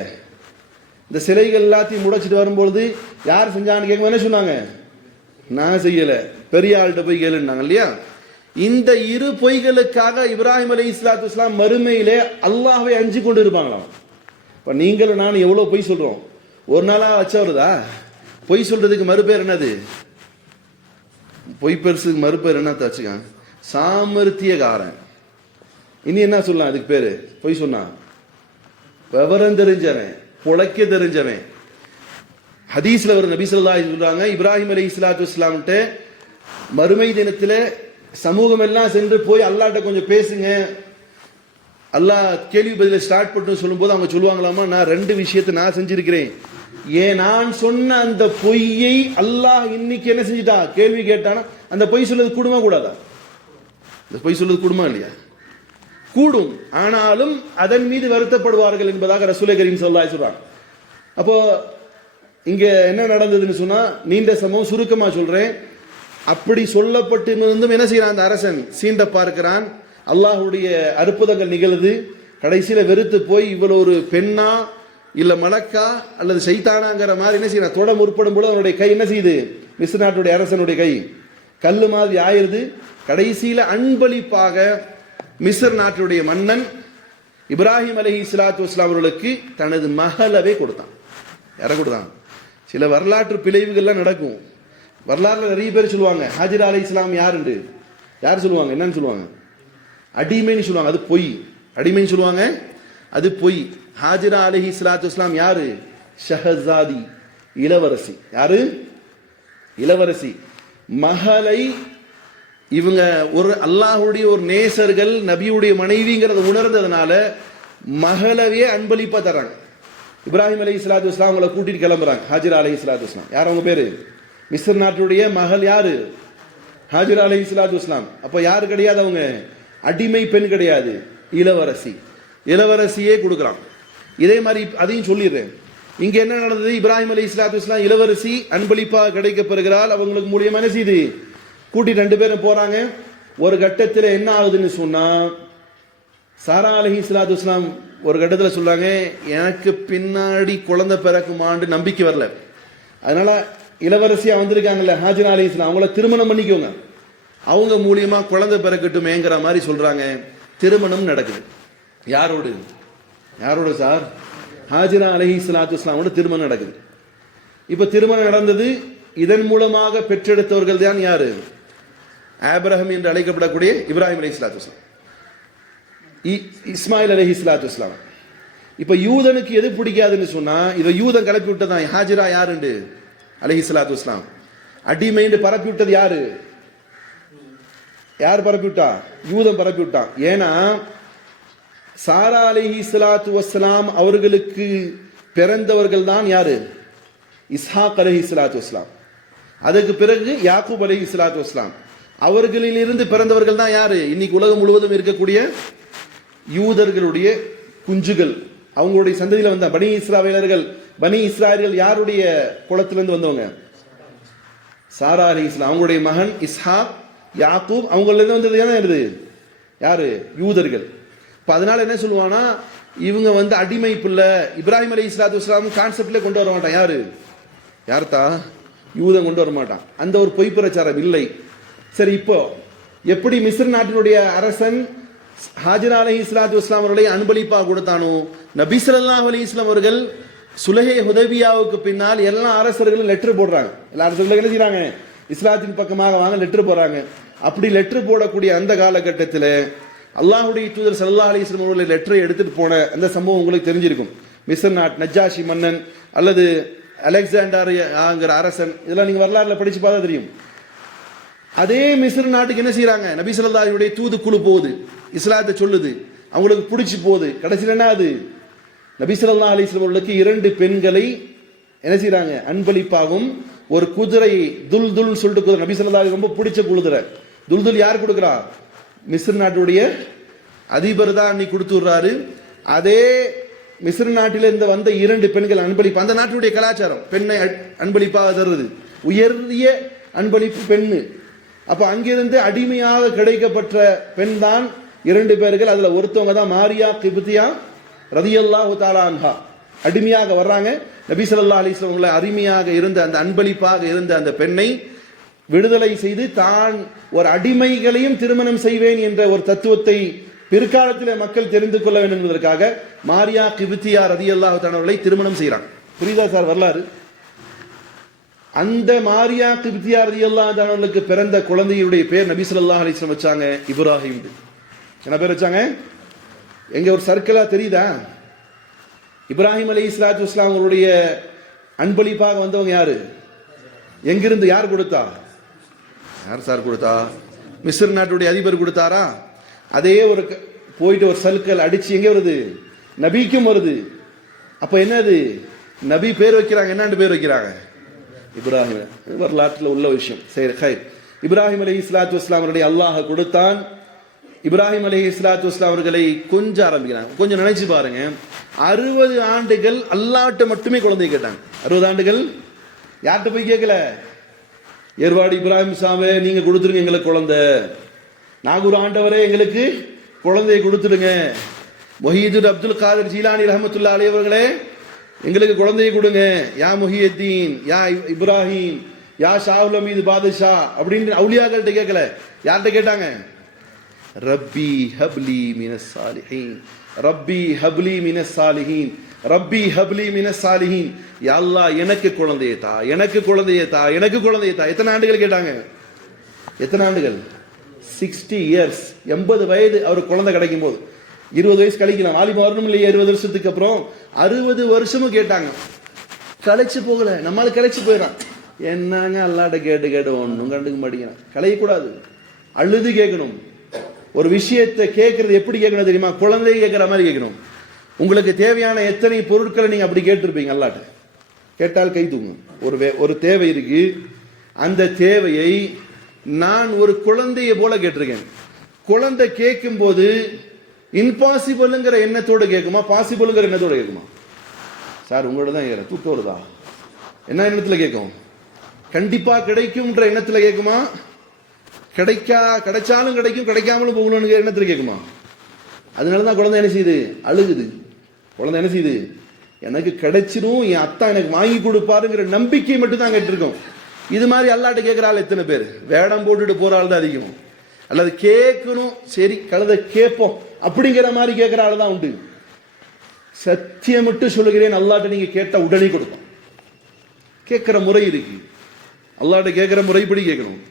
இந்த சிலைகள் எல்லாத்தையும் முடைச்சிட்டு வரும்பொழுது யார் செஞ்சான்னு கேட்கும் என்ன சொன்னாங்க? நான் செய்யல, பெரிய ஆள்கிட்ட போய் கேளுன்னாங்க இல்லையா? இந்த 2 பொய்களுக்காக இப்ராஹிம் அலைஹிஸ்ஸலாத்து வஸ்ஸலாம் மறுமையிலே அல்லாஹ்வை அஞ்சி கொண்டு இருப்பாங்களாம். இப்ப நீங்களும் நானும் எவ்வளவு பொய் சொல்றோம்? ஒரு நாளா வச்ச வருதா? பொய் சொல்றதுக்கு மறுபேர் என்னது? பொய் பெருசுக்கு மறுபேர் என்ன தச்சுக்க? சாமர்த்தியக்காரன். இனி என்ன சொல்லலாம் அதுக்கு பேரு? பொய் சொன்னா விவரம் தெரிஞ்சவன், புழைக்க தெரிஞ்சவன். ஹதீஸ்ல ஒரு நபி ஸல்லல்லாஹு அலைஹி சொல்றாங்க, இப்ராஹிம் அலைஹிஸ்ஸலாத்து வஸ்ஸலாம்ட்ட மறுமை தினத்துல சமூகம் எல்லாம் சென்று போய் அல்லாஹ்ட்ட கொஞ்சம் பேசுங்க, அல்லாஹ் கேள்வி பதில ஸ்டார்ட் பண்ணு சொல்லும்போது அவங்க சொல்லுவாங்களாமா, நான் 2 விஷயத்தை நான் செஞ்சிருக்கிறேன். ஏன் நான் சொன்ன அந்த பொய்யை அல்லாஹ் இன்னைக்கு என்ன செஞ்சிட்டா? கேள்வி கேட்டானா அந்த பொய் சொல்றது கூடுமா கூடாதா? இந்த பொய் சொல்றது கூடுமா இல்லையா? கூடும். ஆனாலும் அதன் மீது வருத்தப்படுவார்கள் என்பதாக ரசூலே கரீம் ஸல்லல்லாஹு அலைஹி சொல்றாங்க. அப்போ இங்க என்ன நடந்ததுன்னு சொன்னா, நீண்ட சம்பவம் சுருக்கமா சொல்றேன். அப்படி சொல்லப்பட்டு இருந்தும் என்ன செய்யறான்? அந்த அரசன் சீண்ட பார்க்கிறான். அல்லாஹ்வுடைய அற்புதங்கள் நிகழுது. கடைசியில வெறுத்து போய் இவ்வளவு ஒரு பெண்ணா இல்ல மலக்கா அல்லது சைத்தானாங்கிற மாதிரி என்ன செய்யறான்? தொட முற்படும் பொழுது அவனுடைய கை என்ன செய்யுது? மிஸ்ர் நாட்டுடைய அரசனுடைய கை கல்லு மாதிரி ஆயிருது. கடைசியில அன்பளிப்பாக மிஸ்ர் நாட்டுடைய மன்னன் இப்ராஹிம் அலைஹிஸ்ஸலாத்து வஸ்ஸலாம் அவர்களுக்கு தனது மகளவே கொடுத்தான். யார கொடுத்தான்? சில வரலாற்று பிழைவுகள்லாம் நடக்கும். வரலாறுல நிறைய பேர் சொல்லுவாங்க ஹாஜிரா அலைஹிஸ்ஸலாம் யாருண்டு, யார் சொல்லுவாங்க? என்னன்னு சொல்லுவாங்க? அடிமைன்னு சொல்லுவாங்க. அது பொய். அடிமைன்னு சொல்லுவாங்க, அது பொய். ஹாஜிரா அலைஹிஸ்ஸலாத்து வஸ்ஸலாம் யாரு? ஷஹஸாதி, இளவரசி. யாரு? இளவரசி. மகளை இவங்க ஒரு அல்லாஹ்வுடைய ஒரு நேசர்கள், நபியுடைய மனைவிங்கிறத உணர்ந்ததுனால மகளவே அன்பளிப்பா தர்றாங்க. இப்ராஹிம் அலைஹிஸ்ஸலாத்து வஸ்ஸலாம் அவங்கள கூட்டிட்டு கிளம்புறாங்க. ஹாஜிரா அலைஹிஸ்ஸலாத்து வஸ்ஸலாம் யார்? அவங்க பேரு மிஸ்ர் நாட்டுடைய மகள் யாரு? ஹாஜிரா அலைஹிஸ்ஸலாத்து வஸ்ஸலாம். அப்ப யாரு கிடையாது? அவங்க அடிமை பெண் கிடையாது, இளவரசி. இளவரசியே கொடுக்குறான். இதே மாதிரி அதையும் சொல்லிடுறேன். இங்க என்ன நடந்தது? இப்ராஹிம் அலைஹிஸ்ஸலாத்து வஸ்ஸலாம் இளவரசி அன்பளிப்பாக கிடைக்கப்பெறுகிறாள். அவங்களுக்கு மூலியமா என்ன செய்து கூட்டி 2 பேரும் போறாங்க. ஒரு கட்டத்தில் என்ன ஆகுதுன்னு சொன்னா, சாரா அலைஹிஸ்ஸலாத்து வஸ்ஸலாம் ஒரு கட்டத்தில் சொல்றாங்க, எனக்கு பின்னாடி குழந்தை பிறக்குமான்னு நம்பிக்கை வரல, அதனால இளவரசியா வந்திருக்காங்கல்ல ஹாஜிரா அலைஹிஸ்ஸலாம், அவங்கள திருமணம் பண்ணிக்கோங்க, அவங்க மூலியமா குழந்தை பிறக்கட்டுமேங்கிற மாதிரி சொல்றாங்க. திருமணம் நடக்குது. யாரோடு? யாரோட சார்? ஹாஜிரா அலைஹிஸ்ஸலாத்து வஸ்ஸலாமோட திருமணம் நடக்குது. இப்ப திருமணம் நடந்தது. இதன் மூலமாக பெற்றெடுத்தவர்கள் தான் யாரு? ஆபிரஹாம் என்று அழைக்கப்படக்கூடிய இப்ராஹிம் அலைஹிஸ்ஸலாத்து வஸ்ஸலாம், இஸ்மாயில் அலைஹிஸ்ஸலாத்து வஸ்ஸலாம். இப்ப யூதனுக்கு எது பிடிக்காதுன்னு சொன்னா, இதை யூதன் கிளப்பி விட்டதான். ஹாஜிரா யாருண்டு? அலைஹிஸ்ஸலாத்து வஸ்ஸலாம். அடிமைன்னு பரப்பி விட்டது யாரு? யார் பரப்பி விட்டா? யூதன் பரப்பி விட்டான். ஏன்னா சாரா அலைஹிஸ்ஸலாத்து வஸ்ஸலாம் அவர்களுக்கு பிறந்தவர்கள் தான் யாரு? இஸ்ஹாக் அலைஹிஸ்ஸலாத்து வஸ்ஸலாம். அதுக்கு பிறகு யாக்கூப் அலைஹிஸ்ஸலாத்து வஸ்ஸலாம். அவர்களிலிருந்து பிறந்தவர்கள் தான் யாரு? இன்னைக்கு உலகம் முழுவதும் இருக்கக்கூடிய யூதர்களுடைய குஞ்சுகள், அவங்களுடைய சந்ததியில வந்த பனி இஸ்ராயேலர்கள். பனி இஸ்ராயேலர்கள் யாருடைய குலத்திலிருந்து வந்தவங்க? சாரா அலைஹிஸ்ஸலாம். அவங்களுடைய மகன் இஸ்ஹாக், யாக்கூப், அவங்களிலிருந்து வந்தது என்ன? யாரு? யூதர்கள். அதனால என்ன சொல்லுவானா, இவங்க அடிமை பிள்ளை. இப்ராஹிம் அலைஹிஸ்ஸலாத்து வஸ்ஸலாம் கான்செப்ட்ல கொண்டு வர மாட்டான். யாரு? யார்த்தா? யூதன் கொண்டு வர மாட்டான். அந்த ஒரு பொய் பிரச்சாரம் இல்லை. சரி, இப்போ எப்படி மிஸ்ர் நாட்டினுடைய அரசன் ஹாஜிரா அலைஹிஸ்ஸலாத்து வஸ்ஸலாம் அவர்களை அன்பளிப்பாக கொடுத்தானோ, நபி ஸல்லல்லாஹு அலைஹி வஸல்லம் அவர்கள் சுலஹே ஹுதைபியாவுக்கு பின்னால் எல்லா அரசர்களும் லெட்டர் போடுறாங்க. எல்லா அரசர்களும் என்ன செய்றாங்க? இஸ்லாத்தின் பக்கமாக வாங்க லெட்டர் போடுறாங்க. அப்படி லெட்டர் போடக்கூடிய அந்த காலகட்டத்தில் அல்லாஹ்வுடைய தூதர் ஸல்லல்லாஹு அலைஹி வஸல்லம் அவர்கள் லெட்டரை எடுத்துட்டு போன அந்த சம்பவம் உங்களுக்கு தெரிஞ்சிருக்கும். மிஸ்ர் நாட் நஜ்ஜாஷி மன்னன் அல்லது அலெக்சாண்டர் அரசன், இதெல்லாம் நீங்க வரலாறுல படிச்சு பார்த்தா தெரியும். அதே மிஸ்ர் நாட்டுக்கு என்ன செய்யறாங்க? நபி ஸல்லல்லாஹு அலைஹி வஸல்லம் தூது குழு போகுது, இஸ்லாத்தை சொல்லுது, அவங்களுக்கு பிடிச்சி போகுது. கடைசியில் என்ன ஆகுது? நபி ஸல்லல்லாஹு அலைஹி வஸல்லம் அவர்களுக்கு 2 பெண்களை என்ன செய்யறாங்க? அன்பளிப்பாகும் ஒரு குதிரை, துல்துல் சொல்லிட்டு குதிரை, நபி ஸல்லல்லாஹு அலைஹி வஸல்லம் ரொம்ப பிடிச்ச குதிரை. துல்துல் யார் கொடுக்குறா? மிஸ்ர் நாட்டுடைய அதிபர் தான் அன்னைக்கு கொடுத்து விடுறாரு. அதே மிஸ்ர் நாட்டில இருந்து வந்த 2 பெண்கள் அன்பளிப்பு. அந்த நாட்டுடைய கலாச்சாரம் பெண்ணை அன்பளிப்பாக தருவது, உயர்ந்திய அன்பளிப்பு பெண்ணு. அப்ப அங்கிருந்து அடிமையாக கிடைக்கப்பட்ட பெண் தான் 2 பேர்கள். அதுல ஒருத்தவங்க தான் மாரியா கிப்தியா ரலியல்லாஹு தஆலா அன்ஹா. அடிமையாக வர்றாங்க. நபி ஸல்லல்லாஹு அலைஹி வஸல்லம் அடிமையாக இருந்த அந்த அன்பளிப்பாக இருந்த அந்த பெண்ணை விடுதலை செய்து தான் ஒரு அடிமைகளையும் திருமணம் செய்வேன் என்ற ஒரு தத்துவத்தை பிற்காலத்தில் மக்கள் தெரிந்து கொள்ள வேண்டும் என்பதற்காக மாரியா கிப்தியா ரலியல்லாஹு தஆலா அவர்களை திருமணம் செய்கிறாங்க. புரியுதா சார் வரலாறு? அந்த மாரியா கிப்தியா ரலியல்லாஹு தஆலா அவர்களுக்கு பிறந்த குழந்தையுடைய பேர் நபி ஸல்லல்லாஹு அலைஹி வஸல்லம் வச்சாங்க இப்ராஹிம். என்ன பேர் வச்சாங்க? எங்க ஒரு சர்க்கிளா தெரியுதா? இப்ராஹிம் அலைஹிஸ்ஸலாத்து வஸ்ஸலாம் அவருடைய அன்பளிப்பாக வந்தவங்க யாரு? எங்கிருந்து? யார் கொடுத்தா? யார் சார் கொடுத்தா? மிஸ்ர் நாட்டுடைய அதிபர் கொடுத்தாரா? அதே ஒரு போயிட்டு ஒரு சர்க்கிள் அடிச்சு எங்க வருது? நபிக்கும் வருது. அப்ப என்னது? நபி பேர் வைக்கிறாங்க. என்னன்னு பேர் வைக்கிறாங்க? இப்ராஹிம். வரலாற்றில் உள்ள விஷயம். சரி, ஹைர். இப்ராஹிம் அலைஹிஸ்ஸலாத்து வஸ்ஸலாம் அவருடைய அல்லாஹ் கொடுத்தான். இப்ராஹிம் அலைஹிஸ்ஸலாத்து வஸ்ஸலாம் அவர்களை கொஞ்சம் ஆரம்பிக்கிறாங்க. கொஞ்சம் நினைச்சு பாருங்க, 60 ஆண்டுகள் அல்லாஹ்ட்ட மட்டுமே குழந்தை கேட்டாங்க. 60 ஆண்டுகள் யார்கிட்ட போய் கேட்கல? ஏர்வாடி இப்ராஹிம் சாமே நீங்க கொடுத்துருங்க எங்களுக்கு குழந்தை. நாகூர் ஆண்டவரே எங்களுக்கு குழந்தையை கொடுத்துடுங்க. முஹீதுல் அப்துல் காதர் ஜீலானி ரஹ்மத்துல்லாஹி அலைஹி அவர்களே எங்களுக்கு குழந்தையை கொடுங்க. யா முஹியத்தீன், யா இப்ராஹிம், யா ஷாஹுல் அமீது பாதுஷா அப்படின்னு அவுலியாக்கள்கிட்ட கேட்கல. யார்கிட்ட கேட்டாங்க? ரப்பி ஹப்லி மினஸ் சாலிஹீன், ரப்பி ஹப்லி மினஸ் சாலிஹீன், ரப்பி ஹப்லி மினஸ் சாலிஹீன். யா அல்லாஹ் எனக்கு குழந்தையை தா, எனக்கு குழந்தையை தா, எனக்கு குழந்தையை தா. எத்தனை ஆண்டுகள் கேட்டாங்க? எத்தனை ஆண்டுகள்? 60 இயர்ஸ். 80 வயது அவர் குழந்தை கிடைக்கும் போது 20 வயசு கழிக்கலாம். வாலிப வரணும் இல்லையா? 20 வருஷத்துக்கு அப்புறம் 60 வருஷமும் கேட்டாங்க. கலைச்சு போகல. நம்மளால கலைச்சு போயிடறான். என்னங்க அல்லாட்ட கேட்டு கேட்டு ஒன்றும் கண்டுக்க மாட்டேங்கிறான். கலையக்கூடாது, அழுது கேட்கணும். ஒரு விஷயத்தை கேட்கறது எப்படி கேட்கணும் தெரியுமா? குழந்தைய கேட்கிற மாதிரி கேட்கணும். உங்களுக்கு தேவையான எத்தனை பொருட்களை நீங்க அப்படி கேட்டிருப்பீங்க அல்லாட்ட. கேட்டால் கை தூங்கும். ஒரு தேவை இருக்கு. அந்த தேவையை நான் ஒரு குழந்தைய போல கேட்டிருக்கேன். குழந்தை கேட்கும் போது இம்பாசிபிள்ங்கிற எண்ணத்தோடு கேட்குமா, பாசிபிள்ங்கிற எண்ணத்தோடு கேட்குமா? சார் உங்களோட தான் ஏற தூக்கம் வருதா, என்ன எண்ணத்துல கேட்கும்? கண்டிப்பா கிடைக்கும்ன்ற எண்ணத்துல கேட்குமா? கிடைச்சாலும் கிடைக்கும், கிடைக்காமலும் போகணும்னு எண்ணத்துல கேட்குமா? அதனாலதான் குழந்தை என்ன செய்யுது? அழுகுது. குழந்தை என்ன செய்யுது? எனக்கு கிடைச்சிரும், என் அத்தா எனக்கு வாங்கி கொடுப்பாருங்கிற நம்பிக்கை மட்டும் தான் கேட்டிருக்கோம். இது மாதிரி அல்லாட்ட கேட்கிற ஆள் எத்தனை பேர்? வேடம் போட்டுட்டு போற ஆள் தான் அதிகம். அல்லது கேட்கணும், சரி கழுதை கேட்போம் அப்படிங்கிற மாதிரி கேட்கிற ஆள் தான் உண்டு. சத்தியம் மட்டும் சொல்லுகிறேன், அல்லாட்ட நீங்க கேட்ட உடனே கொடுப்போம். கேட்கிற முறை இருக்கு. அல்லாட்ட கேட்கிற முறைப்படி கேட்கணும்.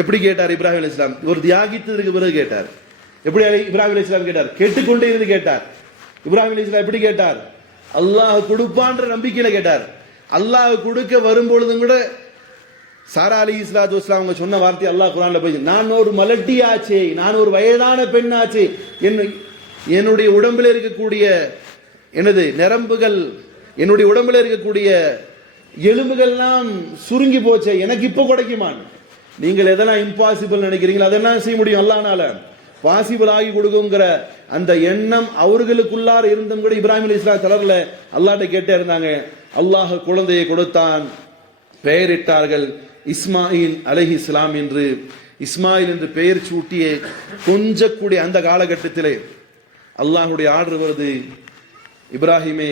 எப்படி கேட்டார் இப்ராஹிம் அலைஹிஸ்ஸலாம்? ஒரு தியாகித்ததுக்கு பிறகு கேட்டார். எப்படி இப்ராஹிம் அலைஹிஸ்ஸலாம் கேட்டார்? கேட்டுக்கொண்டே இருந்து கேட்டார். இப்ராஹிம் அலைஹிஸ்ஸலாம் எப்படி கேட்டார்? அல்லாஹ் கொடுப்பான்ற நம்பிக்கையில கேட்டார். அல்லாஹ் கொடுக்க வரும்பொழுதும் கூட சாரா அலைஹிஸ்ஸலாத்து வஸ்ஸலாம் அவங்க சொன்ன வார்த்தை அல்லாஹ் குர்ஆன்ல போய், நான் ஒரு மலட்டியாச்சே, நான் ஒரு வயதான பெண்ணாச்சே, என்னுடைய உடம்பில் இருக்கக்கூடிய எனது நரம்புகள், என்னுடைய உடம்பில் இருக்கக்கூடிய எலும்புகள்லாம் சுருங்கி போச்சே, எனக்கு இப்போ கிடைக்குமான். நீங்கள் எதெல்லாம் இம்பாசிபிள் நினைக்கிறீங்களோ அதெல்லாம் செய்ய முடியும் அல்லாஹ்னால. பாசிபிள் ஆகி கொடுக்குங்கிற அந்த எண்ணம் அவர்களுக்குள்ளார இருந்தும் கூட இப்ராஹிம் அலைஹிஸ்ஸலாம் தளரல. அல்லாஹ்ட்ட கேட்டே இருந்தாங்க. அல்லாஹ் குழந்தையை கொடுத்தான். பெயரிட்டார்கள் இஸ்மாயில் அலைஹிஸ்ஸலாம் என்று. இஸ்மாயில் என்று பெயர் சூட்டிய கொஞ்சக்கூடிய அந்த காலகட்டத்திலே அல்லாஹ்வுடைய ஆர்டர் வருது, இப்ராஹிமே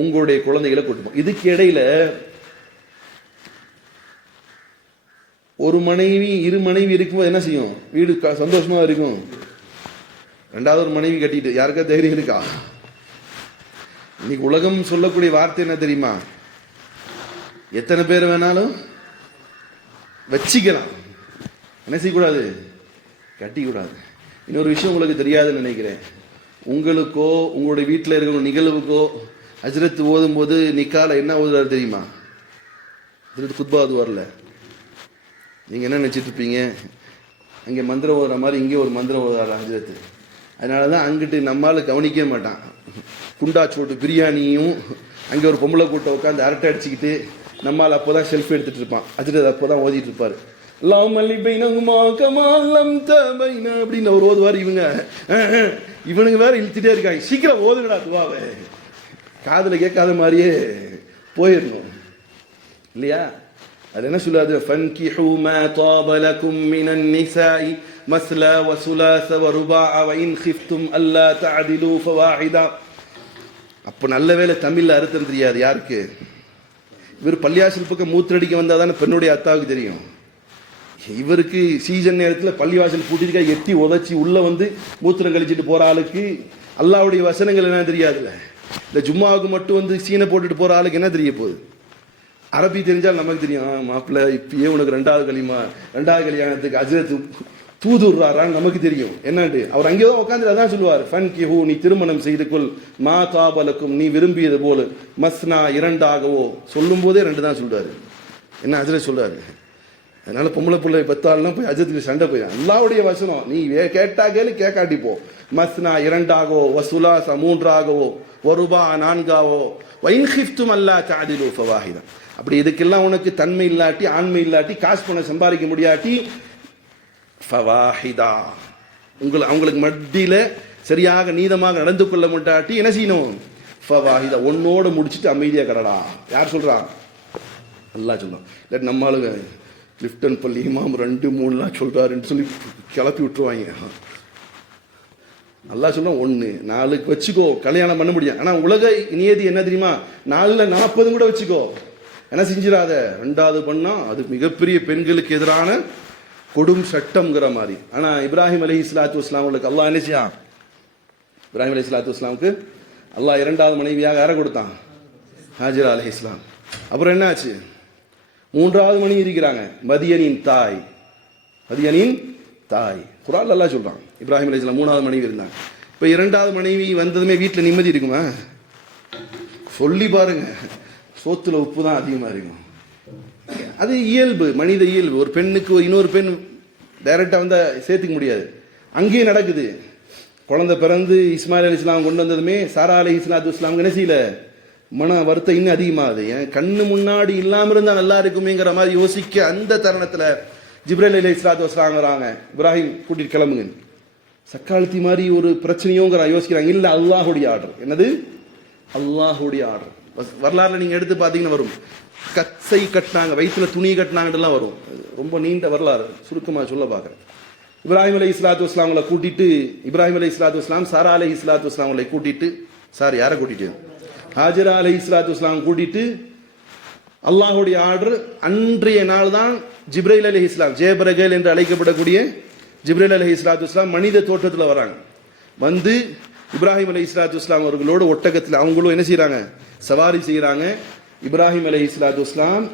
உங்களுடைய குழந்தைகளை கூட்டுப்போம். இதுக்கு இடையில ஒரு மனைவி இரு மனைவி இருக்கும்போது என்ன செய்யும்? வீடு சந்தோஷமா இருக்கும். ரெண்டாவது ஒரு மனைவி கட்டிட்டு யாருக்கா தைரியம் இருக்கா? இன்னைக்கு உலகம் சொல்லக்கூடிய வார்த்தை என்ன தெரியுமா? எத்தனை பேர் வேணாலும் வச்சிக்கலாம், என்ன செய்யக்கூடாது? கட்டி கூடாது. இன்னொரு விஷயம் உங்களுக்கு தெரியாதுன்னு நினைக்கிறேன். உங்களுக்கோ உங்களுடைய வீட்டில் இருக்கிற நிகழ்வுக்கோ ஹஜ்ரத் ஓதும் போது நிக்கால என்ன ஓதுறாரு தெரியுமா? ஹஜ்ரத் குத்பா ஓதுவார்ல, நீங்க என்ன நினைச்சிட்டு இருப்பீங்க? அங்கே மந்திரம் ஓதுற மாதிரி இங்கே ஒரு மந்திரம் ஓதுறாரு ஹஜ்ரத். அதனாலதான் அங்கிட்டு நம்மளால கவனிக்கவே மாட்டான். குண்டா சோட்டு பிரியாணியும் அங்கே ஒரு பொம்பளை கூட்டம் உட்காந்து அரட்டை அடிச்சுக்கிட்டு நம்மால் அப்போதான் செல்ஃபி எடுத்துட்டு இருப்பான். ஹஜ்ரத் அப்போதான் ஓதிட்டு இருப்பாரு. அப்படின்னு அவர் ஓதுவார். இவனுங்க வேற இழுத்துட்டே இருக்காங்க, சீக்கிரம் ஓதுங்கடா துவாவை. காதுல கேட்காத மாதிரியே போயிடணும் இல்லையா? அது என்ன சொல்லாது? ஃபன்கிஹு மா தாப லகும் மினன் நிசாஇ மஸ்லா வ சுலாஸ வ ருபாஅ வ இன் கிஃப்தும் அல்லா தஅதிலு ஃபவாஹிதா. அப்ப நல்ல வேளை தமிழ்ல அர்த்தம் தெரியாது யாருக்கு? இவர் பள்ளியாசல் பக்கம் மூத்திரடிக்க வந்தாதானே பெண்ணுடைய அத்தாவுக்கு தெரியும். இவருக்கு சீசன் நேரத்தில் பள்ளிவாசல் பூட்டிருக்கா எட்டி உதச்சி உள்ள வந்து மூத்திரம் கழிச்சிட்டு போற ஆளுக்கு அல்லாஹ்வுடைய வசனங்கள் என்ன தெரியாதுல்ல. இந்த ஜும்மாவுக்கு மட்டும் வந்து சீனை போட்டுட்டு போற ஆளுக்கு என்ன தெரிய போகுது? அரபி தெரிஞ்சால் நமக்கு தெரியும். மாப்பிள்ள இப்பயே உனக்கு ரெண்டாவது கல்யாணத்துக்கு ஹஜ்ரத் தூதுறாரான்னு நமக்கு தெரியும் என்னண்டு. அவர் அங்கேதான் உட்காந்து அதான் சொல்லுவார், ஃபன்கிஹு நீ திருமணம் செய்து கொள், மா தாபலக்கும் நீ விரும்பியது போல, மஸ்னா இரண்டாகவோ. சொல்லும் போதே ரெண்டு தான் சொல்றாரு. என்ன ஹஜ்ரத் சொல்றாரு? அதனால பொம்பளை பிள்ளை பத்தாள்லாம் போய் ஹஜ்ரத்துக்கு சண்டை போய் அல்லாஹ்வுடைய வசனம் நீ கேட்டா கேளு, கேட்காட்டி போ. மஸ்னா இரண்டாகவோ, வசுலாச மூன்றாகவோ, ஒருபா நான்காவோ, வைன் கிஃப்தும் அல்லா தஅதிலு ஃபவாஹிதா. அப்படி இதுக்கெல்லாம் உனக்கு தன்மை இல்லாட்டி ஆண்மை இல்லாட்டி காசு பணம் சம்பாதிக்க முடியாட்டி ஃபவாஹிதா அவங்களுக்கு மத்தியில சரியாக நீதமாக நடந்து கொள்ள மாட்டாட்டி என்ன செய்யணும்? ஃபவாஹிதா ஒன்னோட முடிச்சுட்டு அமைதியா கடடா. யார் சொல்றா? அல்லாஹ் சொல்றான். இல்லாட்டி நம்ம ஆளுங்க லிப்டன் பள்ளி இமாம் 2 3 சொல்றாருன்னு சொல்லி கிளப்பி விட்டுருவாங்க. அல்லாஹ் சொல்ல 1 4 வச்சுக்கோ, கல்யாணம் பண்ண முடியும். ஆனா உலக நியதி என்ன தெரியுமா? 4ல் 40 கூட வச்சுக்கோ, என்ன செஞ்சிடாத. 2வது பண்ணா அது மிகப்பெரிய பெண்களுக்கு எதிரான கொடும் சட்டம்ங்கிற மாதிரி. ஆனா இப்ராஹிம் அலைஹிஸ்ஸலாத்து வஸ்ஸலாம் அவங்களுக்கு அல்லாஹ் என்ன செய்யான்? இப்ராஹிம் அலைஹிஸ்ஸலாத்து வஸ்ஸலாமுக்கு அல்லாஹ் 2வது மனைவியாக யாரை கொடுத்தான்? ஹாஜரா அலைஹிஸ்ஸலாம். அப்புறம் என்ன ஆச்சு? 3வது மனைவி இருக்கிறாங்க, மதியனின் தாய். குர்ஆன்ல அல்லாஹ் சொல்றான் இப்ராஹிம் அலைஹிஸ்ஸலாம் 3வது மனைவி இருந்தாங்க. இப்ப 2வது மனைவி வந்ததுமே வீட்டுல நிம்மதி இருக்குமா? சொல்லி பாருங்க, சோத்துல உப்பு தான் அதிகமா இருக்கும். அது இயல்பு, மனித இயல்பு. ஒரு பெண்ணுக்கு இன்னொரு பெண் டைரக்டா வந்தா சேர்த்துக்க முடியாது. அங்கேயும் நடக்குது. குழந்தை பிறந்து இஸ்மாயில் அலைஹிஸ்ஸலாம் கொண்டு வந்ததுமே சாரா அலைஹிஸ்ஸலாத்து வஸ்ஸலாம் என்ன செய்யல? மன வருத்தம் இன்னும் அதிகமாகுது. என் கண்ணு முன்னாடி இல்லாம இருந்தா நல்லா இருக்குமேங்கிற மாதிரி யோசிக்க அந்த தருணத்துல ஜிப்ரீல் அலைஹிஸ்ஸலாத்து வஸ்ஸலாம் வராங்க. இப்ராஹிம் கூட்டிட்டு கிளம்புங்க. சக்காலத்தி மாதிரி ஒரு பிரச்சனையோங்கிற யோசிக்கிறாங்க. இல்லை, அல்லாஹுடைய ஆர்டர். என்னது? அல்லாஹுடைய ஆர்டர். வரலாறுல நீங்க எடுத்து பார்த்தீங்கன்னா வரும். கச்சை கட்டினாங்க, வயிற்றுல துணி கட்டினாங்கலாம் வரும். ரொம்ப நீண்ட வரலாறு, சுருக்கமாக சொல்ல பார்க்குறேன். இப்ராஹிம் அலை இஸ்லாத்து வஸ்லாமங்களை கூட்டிட்டு, இப்ராஹிம் அலை இஸ்லாத்து வஸ்லாம் சாரா அலை இஸ்லாத்து வஸ்லாமங்களை கூட்டிட்டு, யாரை கூட்டிட்டு? ஹாஜரா அலை இஸ்லாத்து வஸ்லாம் கூட்டிட்டு, அல்லாஹுடைய ஆர்டர். அன்றைய நாள் தான் ஜிப்ரைல் அலி இஸ்லாம், ஜேபரகல் என்று அழைக்கப்படக்கூடிய ஜிப்ரைல் அலி இஸ்லாத்து வஸ்லாம் மனித தோற்றத்தில் வராங்க. வந்து இப்ராஹிம் அலை இஸ்லாத்து வஸ்லாம் அவர்களோடு ஒட்டகத்தில் அவங்களும் என்ன செய்யறாங்க? சவாரி செய்யறாங்க. இப்ராஹிம் அலை இஸ்லாத்து வஸ்லாம்,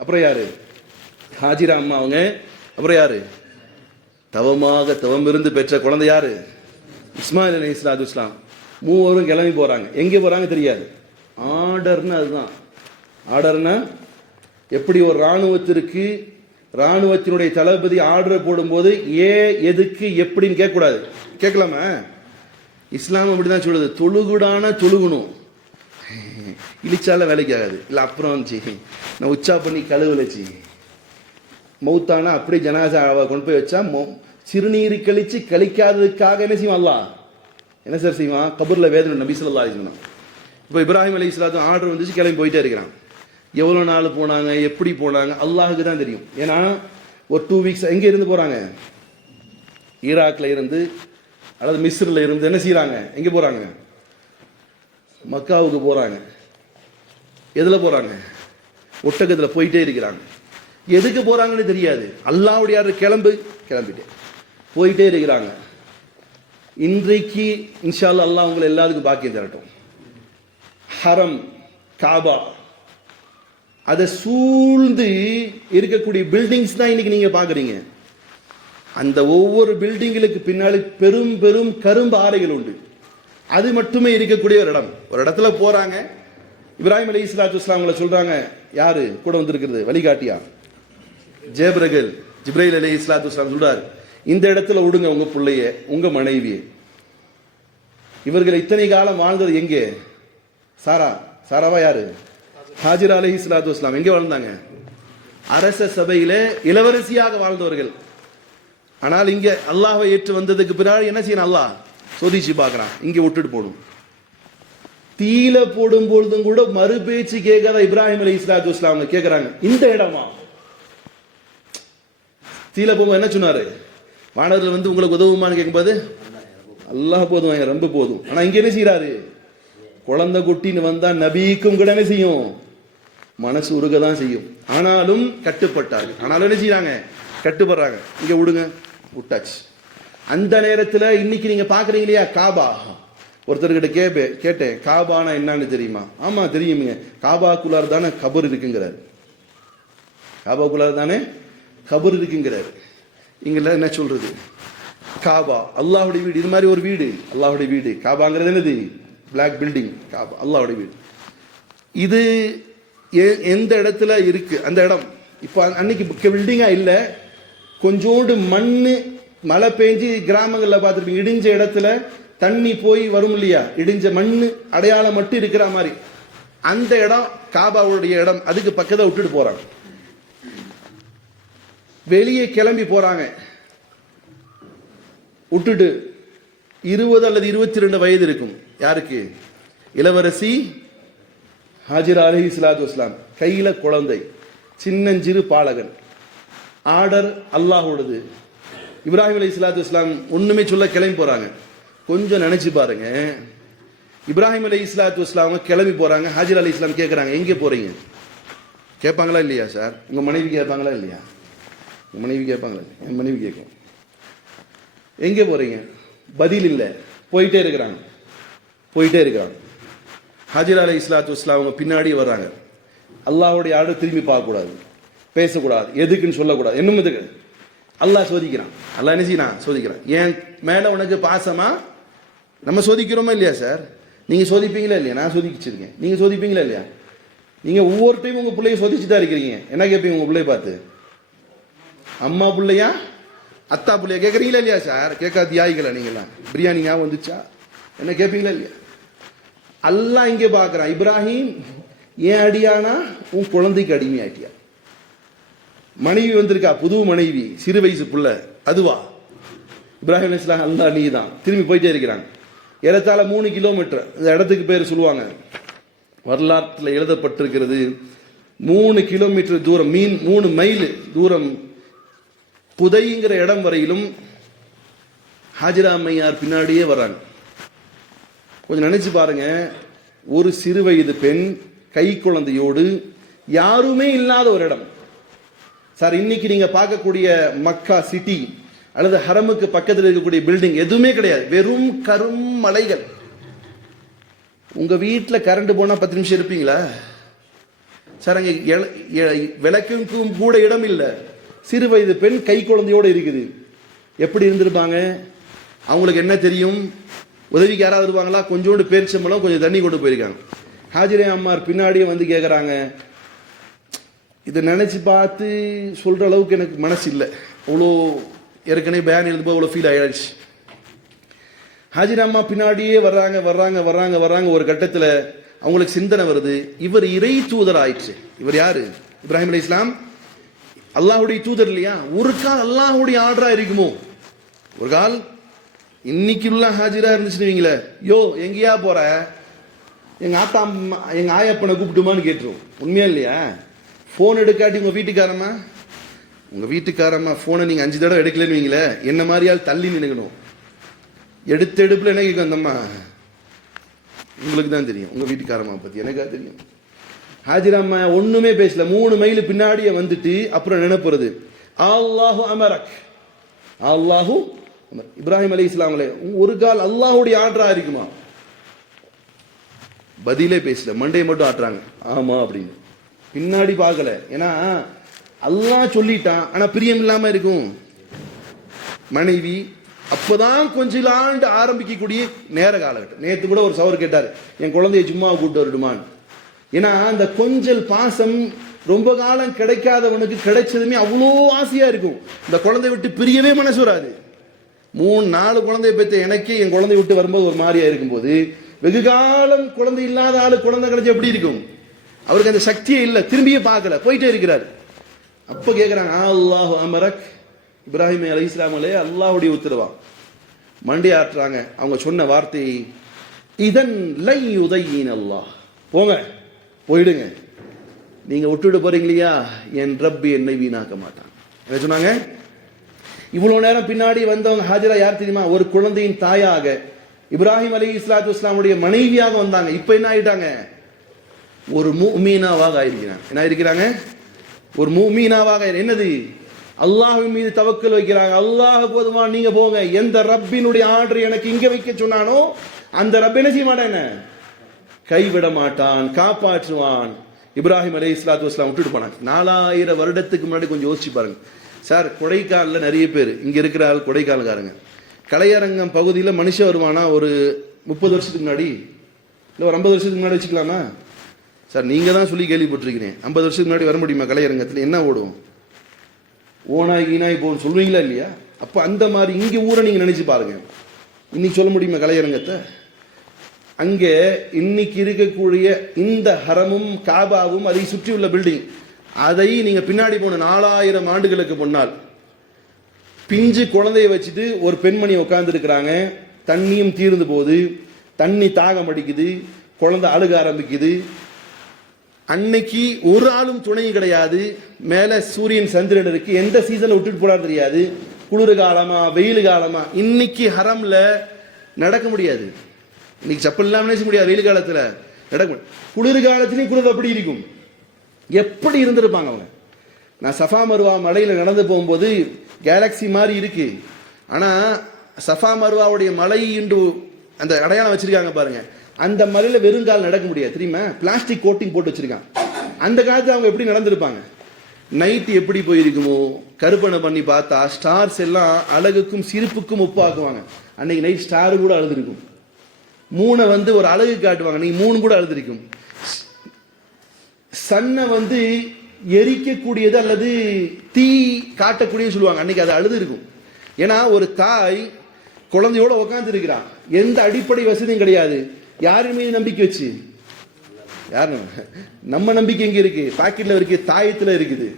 அப்புறம் யாரு? ஹாஜிரா அம்மா அவங்க, அப்புறம் யாரு? தவம் இருந்து பெற்ற குழந்தை யாரு? இஸ்மாயில் அலை இஸ்லாத்து வஸ்லாம். மூவரும் கிளம்பி போறாங்க. எங்கே போறாங்க தெரியாது. ஆர்டர்னு அதுதான். ஆர்டர்னா எப்படி ஒரு ராணுவத்திற்கு ராணுவத்தினுடைய தளபதி ஆர்டர் போடும்போது எதுக்கு எப்படின்னு கேட்கக்கூடாது. கேட்கலாமா? இஸ்லாம் அப்படிதான் சொல்லுது. தொழுகுடான தொழுகணும், இழிச்சால வேலைக்கு ஆகாது. இல்லை அப்புறம் நான் உச்சா பண்ணி கழுவுலச்சு மௌத்தானா அப்படியே ஜனாசாவை கொண்டு போய் வச்சா சிறுநீர் கழிச்சு கழிக்காததுக்காக என்ன செய்வான்? அல்லாஹ் என்ன சார் செய்வான்? கபூர்ல வேதனை. நபி ஸல்லல்லாஹு அலைஹி வஸல்லம். இப்போ இப்ராஹிம் அலை இஸ்லாத்து ஆர்டர் வந்துச்சு, கிளம்பி போயிட்டே இருக்கிறான். எவ்வளோ நாள் போனாங்க, எப்படி போனாங்க, அல்லாஹுக்கு தான் தெரியும். ஏன்னா ஒரு 2 வீக்ஸ் எங்கே இருந்து போறாங்க? ஈராக்ல இருந்து அல்லது மிஸ்ரில் இருந்து என்ன செய்யறாங்க? எங்கே போறாங்க? மக்காவுக்கு போறாங்க. எதில் போறாங்க? ஒட்டகத்தில் போயிட்டே இருக்கிறாங்க. எதுக்கு போறாங்கன்னு தெரியாது. அல்லாஹ்வுடைய ஆர்டர், கிளம்பிட்டு போயிட்டே இருக்கிறாங்க. இன்றைக்கு இன்ஷா அல்லாஹ் உங்களை எல்லாத்துக்கும் பாக்கியம் தரட்டும். ஹரம் காபா அதை சூழ்ந்து இருக்கக்கூடிய பில்டிங்ஸ் தான் இன்னைக்கு நீங்க பாக்குறீங்க. அந்த ஒவ்வொரு பில்டிங்களுக்கு பின்னாடி பெரும் பெரும் கரும்பு ஆலைகள் உண்டு. அது மட்டுமே இருக்கக்கூடிய ஒரு இடம். ஒரு இடத்துல போறாங்க. இப்ராஹிம் அலை இஸ்லாத்து வஸ்லாமங்களை சொல்றாங்க, யாரு கூட வந்திருக்கிறது? வழிகாட்டியா ஜேப்ரகல் ஜிப்ரைல் அலை இஸ்லாத்து வஸ்லாம் சொல்றாரு, இந்த இடத்துல விடுங்க உங்க பிள்ளைய, உங்க மனைவியை. இவர்கள் இத்தனை காலம் வாழ்ந்தது எங்கே? சாராவா யாரு? ஹாஜிரா அலை இஸ்லாத்து வஸ்லாம். எங்கே வாழ்ந்தாங்க? அரச சபையில இளவரசியாக வாழ்ந்தவர்கள். ஆனால் இங்க அல்லாஹ்வை ஏற்று வந்ததுக்கு பின்னாடி என்ன செய்யணும்? அல்லாஹ் சோதிச்சு பார்க்கறான். இங்க விட்டுட்டு போடும். தீல போடும் பொழுதும் கூட மறு பேச்சு கேட்காத இப்ராஹிம் அலை இஸ்லாத்து வஸ்லாம் கேட்கிறாங்க, இந்த இடமா? தீல போகும் என்ன சொன்னாரு? வானவர்கள் வந்து உங்களுக்கு உதவுமான்னு கேட்கும்போது, அல்லாஹ் போதும், ரொம்ப போதும். ஆனா இங்க என்ன செய்யறாரு? குழந்தை குட்டின்னு வந்தா நபிக்கும் கூட என்ன செய்யும்? மனசு உருகதான் செய்யும். ஆனாலும் கட்டுப்பட்டாரு. ஆனாலும் என்ன செய்யறாங்க? கட்டுப்படுறாங்க. இங்க விடுங்க, விட்டாச்சு. அந்த நேரத்தில் இன்னைக்கு நீங்க பாக்குறீங்க இல்லையா, காபா. ஒருத்தர்கிட்ட கேட்டேன், காபானா என்னன்னு தெரியுமா? ஆமா தெரியுங்க, காபாக்குள்ளார் தானே கபர் இருக்குங்கிறார். காபாக்குள்ளார் தானே கபர் இருக்குங்கிறார். இங்கெல்லாம் என்ன சொல்றது? காபா அல்லாஹ்வுடைய வீடு. இது மாதிரி ஒரு வீடு அல்லாஹ்வுடைய வீடு. காபாங்கிறது என்னது? Black building. காபா அல்லாஹ்வுடைய வீடு. இது எந்த இடத்துல இருக்கு? அந்த இடம் இப்போ அன்னைக்கு பில்டிங்கா இல்ல, கொஞ்சோண்டு மண்ணு, மழை பெஞ்சு கிராமங்களில் பார்த்துருப்பீங்க, இடிஞ்ச இடத்துல தண்ணி போய் வரும் இல்லையா, இடிஞ்ச மண்ணு அடையாளம் மட்டும் இருக்கிற மாதிரி அந்த இடம் காபாவுடைய இடம். அதுக்கு பக்கத்தை விட்டுட்டு போறாங்க. வெளியே கிளம்பி போறாங்க. விட்டுட்டு 20 அல்லது 22 வயது இருக்கும். யாருக்கு? இளவரசி ஹாஜிரா அலைஹி ஸலாத்து வஸ்ஸலாம். கையில குழந்தை, சின்னஞ்சிறு பாலகன். ஆர்டர் அல்லாஹ்வுடையது. இப்ராஹிம் அலைஹி ஸலாத்து வஸ்ஸலாம் ஒண்ணுமே சொல்ல கிளம்பி போறாங்க. கொஞ்சம் நினைச்சு பாருங்க, இப்ராஹிம் அலைஹி ஸலாத்து வஸ்ஸலாம் கிளம்பி போறாங்க. ஹாஜிரா அலைஹி ஸலாம் கேட்கறாங்க, எங்கே போறீங்க? கேட்பாங்களா இல்லையா சார்? உங்க மனைவி கேட்பாங்களா இல்லையா? உங்க மனைவி கேட்பாங்களா? என் மனைவி கேட்கும். எங்கே போறீங்க? பதில் இல்லை. போயிட்டே இருக்கிறாங்க. ஹாஜிரா அலைஹி ஸலாத்து வஸ்ஸலாம் அவங்க பின்னாடி வர்றாங்க. அல்லாஹ்வுடைய ஆர்டர் திரும்பி பார்க்கக்கூடாது, பேசக்கூடாது, எதுக்குன்னு சொல்லக்கூடாது. என்னும் எதுக்கு? அல்லாஹ் சோதிக்கிறான். அல்லாஹ் என்ன செய்யறான்? சோதிக்கிறான். ஏன் மேல உனக்கு பாசமா? நம்ம சோதிக்கிறோமா இல்லையா சார்? நீங்க சோதிப்பீங்களா இல்லையா? நான் சோதிச்சிருக்கேன். நீங்க சோதிப்பீங்களா இல்லையா? நீங்க ஒவ்வொரு டைம் உங்க பிள்ளைய சோதிச்சுட்டா இருக்கிறீங்க. என்ன கேட்பீங்க உங்க பிள்ளைய பார்த்து? அம்மா பிள்ளையா அத்தா பிள்ளையா கேட்கறீங்களா இல்லையா சார்? கேட்காது யாய்களா நீங்களாம்? பிரியாணி ஞாபகம் வந்துச்சா? என்ன கேட்பீங்களா இல்லையா? அல்லாஹ் இங்கே பார்க்கறான், இப்ராஹிம் ஏன் அடியானா? உன் குழந்தைக்கு அடிமையாட்டியா? மனைவி வந்திருக்கா, புது மனைவி, சிறு வயசு புள்ள, அதுவா? இப்ராஹிம் அலைஹிஸ்ஸலாம் அல்லாஹ் நீ தான். திரும்பி போயிட்டே இருக்கிறாங்க. ஏறத்தாழ 3 கிலோமீட்டர். இந்த இடத்துக்கு பேர் சொல்லுவாங்க, வரலாற்றில் எழுதப்பட்டிருக்கிறது 3 கிலோமீட்டர் தூரம், 3 மைல் தூரம் குதைங்கிற இடம் வரையிலும் ஹாஜிரா அம்மையார் பின்னாடியே வர்றாங்க. கொஞ்சம் நினைச்சு பாருங்க, ஒரு சிறு வயது பெண் கை குழந்தையோடு யாருமே இல்லாத ஒரு இடம். சார், இன்னைக்கு நீங்க பார்க்கக்கூடிய மக்கா சிட்டி அல்லது ஹரமுக்கு பக்கத்தில் இருக்கக்கூடிய பில்டிங் எதுவுமே கிடையாது, வெறும் கரும் மலைகள். உங்க வீட்டில் கரண்ட் போனா 10 நிமிஷம் இருப்பீங்களா? சார், அங்க விளக்குக்கும் கூட இடம் இல்லை. சிறு வயது பெண் கை குழந்தையோடு இருக்குது. எப்படி இருந்திருப்பாங்க? அவங்களுக்கு என்ன தெரியும்? உதவிக்கு யாராவது வருவாங்களா? கொஞ்சோண்டு பேரிச்சம்பழம், கொஞ்சம் தண்ணி கொண்டு போயிருக்காங்க. ஹாஜிரா அம்மார் பின்னாடியே வந்து கேட்குறாங்க. இதை நினைச்சு பார்த்து சொல்ற அளவுக்கு எனக்கு மனசு இல்லை. அவ்வளோ ஏற்கனவே பயான் எழுதும்போது அவ்வளோ ஃபீல் ஆயிடுச்சு. ஹாஜிரா அம்மா பின்னாடியே வர்றாங்க வர்றாங்க வர்றாங்க வர்றாங்க. ஒரு கட்டத்தில் அவங்களுக்கு சிந்தனை வருது, இவர் இறை தூதர் ஆயிடுச்சு. இவர் யாரு? இப்ராஹிம் அலைஹிஸ்ஸலாம் அல்லாஹுடைய தூதர் இல்லையா? ஒரு கால் அல்லாஹுடைய ஆர்டரா இருக்குமோ? ஒரு கால் இன்னைக்கு உள்ள ஹாஜிரா இருந்துச்சுன்னு, யோ எங்கேயா போற, எங்க ஆத்தா எங்க ஆயப்பனை கூப்பிட்டுமான்னு கேட்டுரும். உண்மையா இல்லையா? போன் எடுக்காட்டி உங்க வீட்டுக்காரம்மா போனை நீங்க 5 தடவை எடுக்கலன்னு வைங்களே, என்ன மாதிரியால் தள்ளி நினைக்கணும். எடுத்த எடுப்புல என்ன கேட்கும் அந்தம்மா? உங்களுக்கு தான் தெரியும் உங்க வீட்டுக்காரம்மா பத்தி, எனக்கா தெரியும். ஹாஜிரா அம்மா ஒண்ணுமே பேசல. 3 மைல் பின்னாடியே வந்துட்டு அப்புறம் நினைப்புறது, அல்லாஹு அமரக், அல்லாஹு இப்ராஹிம் அலைஹிஸ்ஸலாமலே ஒரு கால் அல்லாஹுடைய ஆர்டரா இருக்குமா? பதிலே பேசல, மண்டையை மட்டும் ஆட்டுறாங்க ஆமா அப்படின்னு. பின்னாடி பார்க்கல. ஏன்னா அல்லாஹ் சொல்லிட்டான். ஆனா பிரியம் இல்லாம இருக்கும் மனைவி. அப்பதான் கொஞ்சம் ஆண்டு ஆரம்பிக்கக்கூடிய நேர காலகட்டம். நேத்து கூட ஒரு சவர் கேட்டாரு, என் குழந்தைய சும்மா கூப்பிட்டு வரட்டுமான்னு. ஏன்னா அந்த கொஞ்சல் பாசம் ரொம்ப காலம் கிடைக்காதவனுக்கு கிடைச்சதுமே அவ்வளோ ஆசையா இருக்கும். இந்த குழந்தை விட்டு பிரியவே மனசு வராது. 3-4 குழந்தைய பெற்ற எனக்கே என் குழந்தை விட்டு வரும்போது ஒரு மாதிரியா இருக்கும்போது, வெகு காலம் குழந்தை இல்லாத ஆளு குழந்தை கிடைச்சா எப்படி இருக்கும்? அவருக்கு அந்த சக்தியே இல்லை, திரும்பியே பார்க்கல, போயிட்டே இருக்கிறார். அப்ப கேட்கிறாங்க, அல்லாஹு அமரக், இப்ராஹிம் அலைஹிஸ்ஸலாமலே அல்லாஹுடைய உத்தரவா? மண்டி ஆட்டுறாங்க. அவங்க சொன்ன வார்த்தை, இதன் லை உதையின் அல்லாஹ், போங்க போயிடுங்க, நீங்க விட்டுட்டு போறீங்க இல்லையா, என் ரப்பி என்னை வீணாக்க மாட்டான். என்ன சொன்னாங்க? இவ்வளவு நேரம் பின்னாடி வந்தவங்க ஹாஜிரா யார் தெரியுமா? ஒரு குழந்தையின் தாயாக, இப்ராஹிம் அலைஹிஸ்ஸலாத்து வஸ்ஸலாமுடைய மனைவியாக வந்தாங்க. இப்ப என்ன ஆயிட்டாங்க? ஒரு முஃமினாவாக ஆயிருக்கிறாங்க. என்ன ஆயிருக்கிறாங்க? ஒரு முஃமினாவாக. என்னது? அல்லாஹ்வின் மீது தவக்கல் வைக்கிறாங்க. அல்லாஹ் போதுமா, நீங்க போங்க, எந்த ரப்பினுடைய ஆர்டர் எனக்கு இங்க வைக்க சொன்னானோ அந்த ரப் என்ன செய்ய மாட்டான், கைவிட மாட்டான், காப்பாற்றுவான். இப்ராஹிம் அலைஹிஸ்ஸலாத்து வஸ்ஸலாம் விட்டுட்டு போனாங்க. 4000 வருடத்துக்கு முன்னாடி கொஞ்சம் யோசிச்சு பாருங்க சார். கொடைக்கானல்ல நிறைய பேர், இங்க இருக்கிற ஆள் கொடைக்கானல்காரங்க. கலையரங்கம் பகுதியில் மனுஷன் வருவானா ஒரு 30 வருஷத்துக்கு முன்னாடி, இல்லை ஒரு 50 வருஷத்துக்கு முன்னாடி வச்சுக்கலாமா சார்? நீங்க தான் சொல்லி கேள்விப்பட்டிருக்கிறேன். 50 வருஷத்துக்கு முன்னாடி வர முடியுமா? கலையரங்கத்தில் என்ன ஓடும்? ஓனாய் ஈனாய் போன்னு சொல்லுவீங்களா இல்லையா? அப்ப அந்த மாதிரி இங்க ஊரை நீங்க நினைச்சு பாருங்க. இன்னைக்கு சொல்ல முடியுமா கலையரங்கத்தை? அங்கே இன்னைக்கு இருக்கக்கூடிய இந்த ஹரமும் காபாவும் அதை சுற்றியுள்ள பில்டிங், அதை நீங்க பின்னாடி போன 4000 ஆண்டுகளுக்கு முன்னால் பிஞ்சு குழந்தைய வச்சுட்டு ஒரு பெண்மணி உட்கார்ந்து இருக்கிறாங்க. தண்ணியும் தீர்ந்து போகுது, தண்ணி தாகம் அடிக்குது, குழந்தை அழுக ஆரம்பிக்குது. அன்னைக்கு ஒரு ஆளும் துணை கிடையாது. மேல சூரியன் சந்திரன் இருக்கு. எந்த சீசன்ல விட்டுட்டு போனா தெரியாது, குளிர் காலமா வெயில் காலமா. இன்னைக்கு ஹரம்ல நடக்க முடியாது. இன்னைக்கு செப்பல் இல்லாம நினைச்ச முடியாது. வெயில் காலத்துல நடக்க, குளிர் காலத்திலையும் குளிர் அப்படி இருக்கும். எப்படி இருந்திருப்பாங்க அவங்க? நான் சஃபா மருவா மலையில நடந்து போகும்போது கேலக்சி மாதிரி இருக்கு. ஆனா சஃபா மருவாவுடைய மலை என்று அந்த அடையாளம் வச்சிருக்காங்க பாருங்க. அந்த மலையில வெறுங்கால் நடக்க முடியாது தெரியுமா? பிளாஸ்டிக் கோட்டிங் போட்டு வச்சிருக்காங்க. அந்த காலத்துல அவங்க எப்படி நடந்திருப்பாங்க? நைட் எப்படி போயிருக்குமோ? கருப்பனை பண்ணி பார்த்தா ஸ்டார்ஸ் எல்லாம் அழகுக்கும் சிரிப்புக்கும் ஒப்பாக்குவாங்க. அன்னைக்கு நைட் ஸ்டார் கூட அழுதுருக்கும். மூணை வந்து ஒரு அழகு காட்டுவாங்க, நீ 3 கூட அழுதுருக்கும். சன்னை வந்து எரிக்கக்கூடியது அல்லது தீ காட்டக்கூடியது சொல்லுவாங்க. அன்னைக்கு அது அழுது இருக்கும். ஏன்னா ஒரு தாய் குழந்தையோட உட்கார்ந்து இருக்கிறான். எந்த அடிப்படை வசதியும் கிடையாது. யாரு மீது நம்பிக்கை வச்சு? யாரு? நம்ம நம்பிக்கை எங்க இருக்கு? பாக்கெட்ல இருக்கு, தாயத்துல இருக்குது.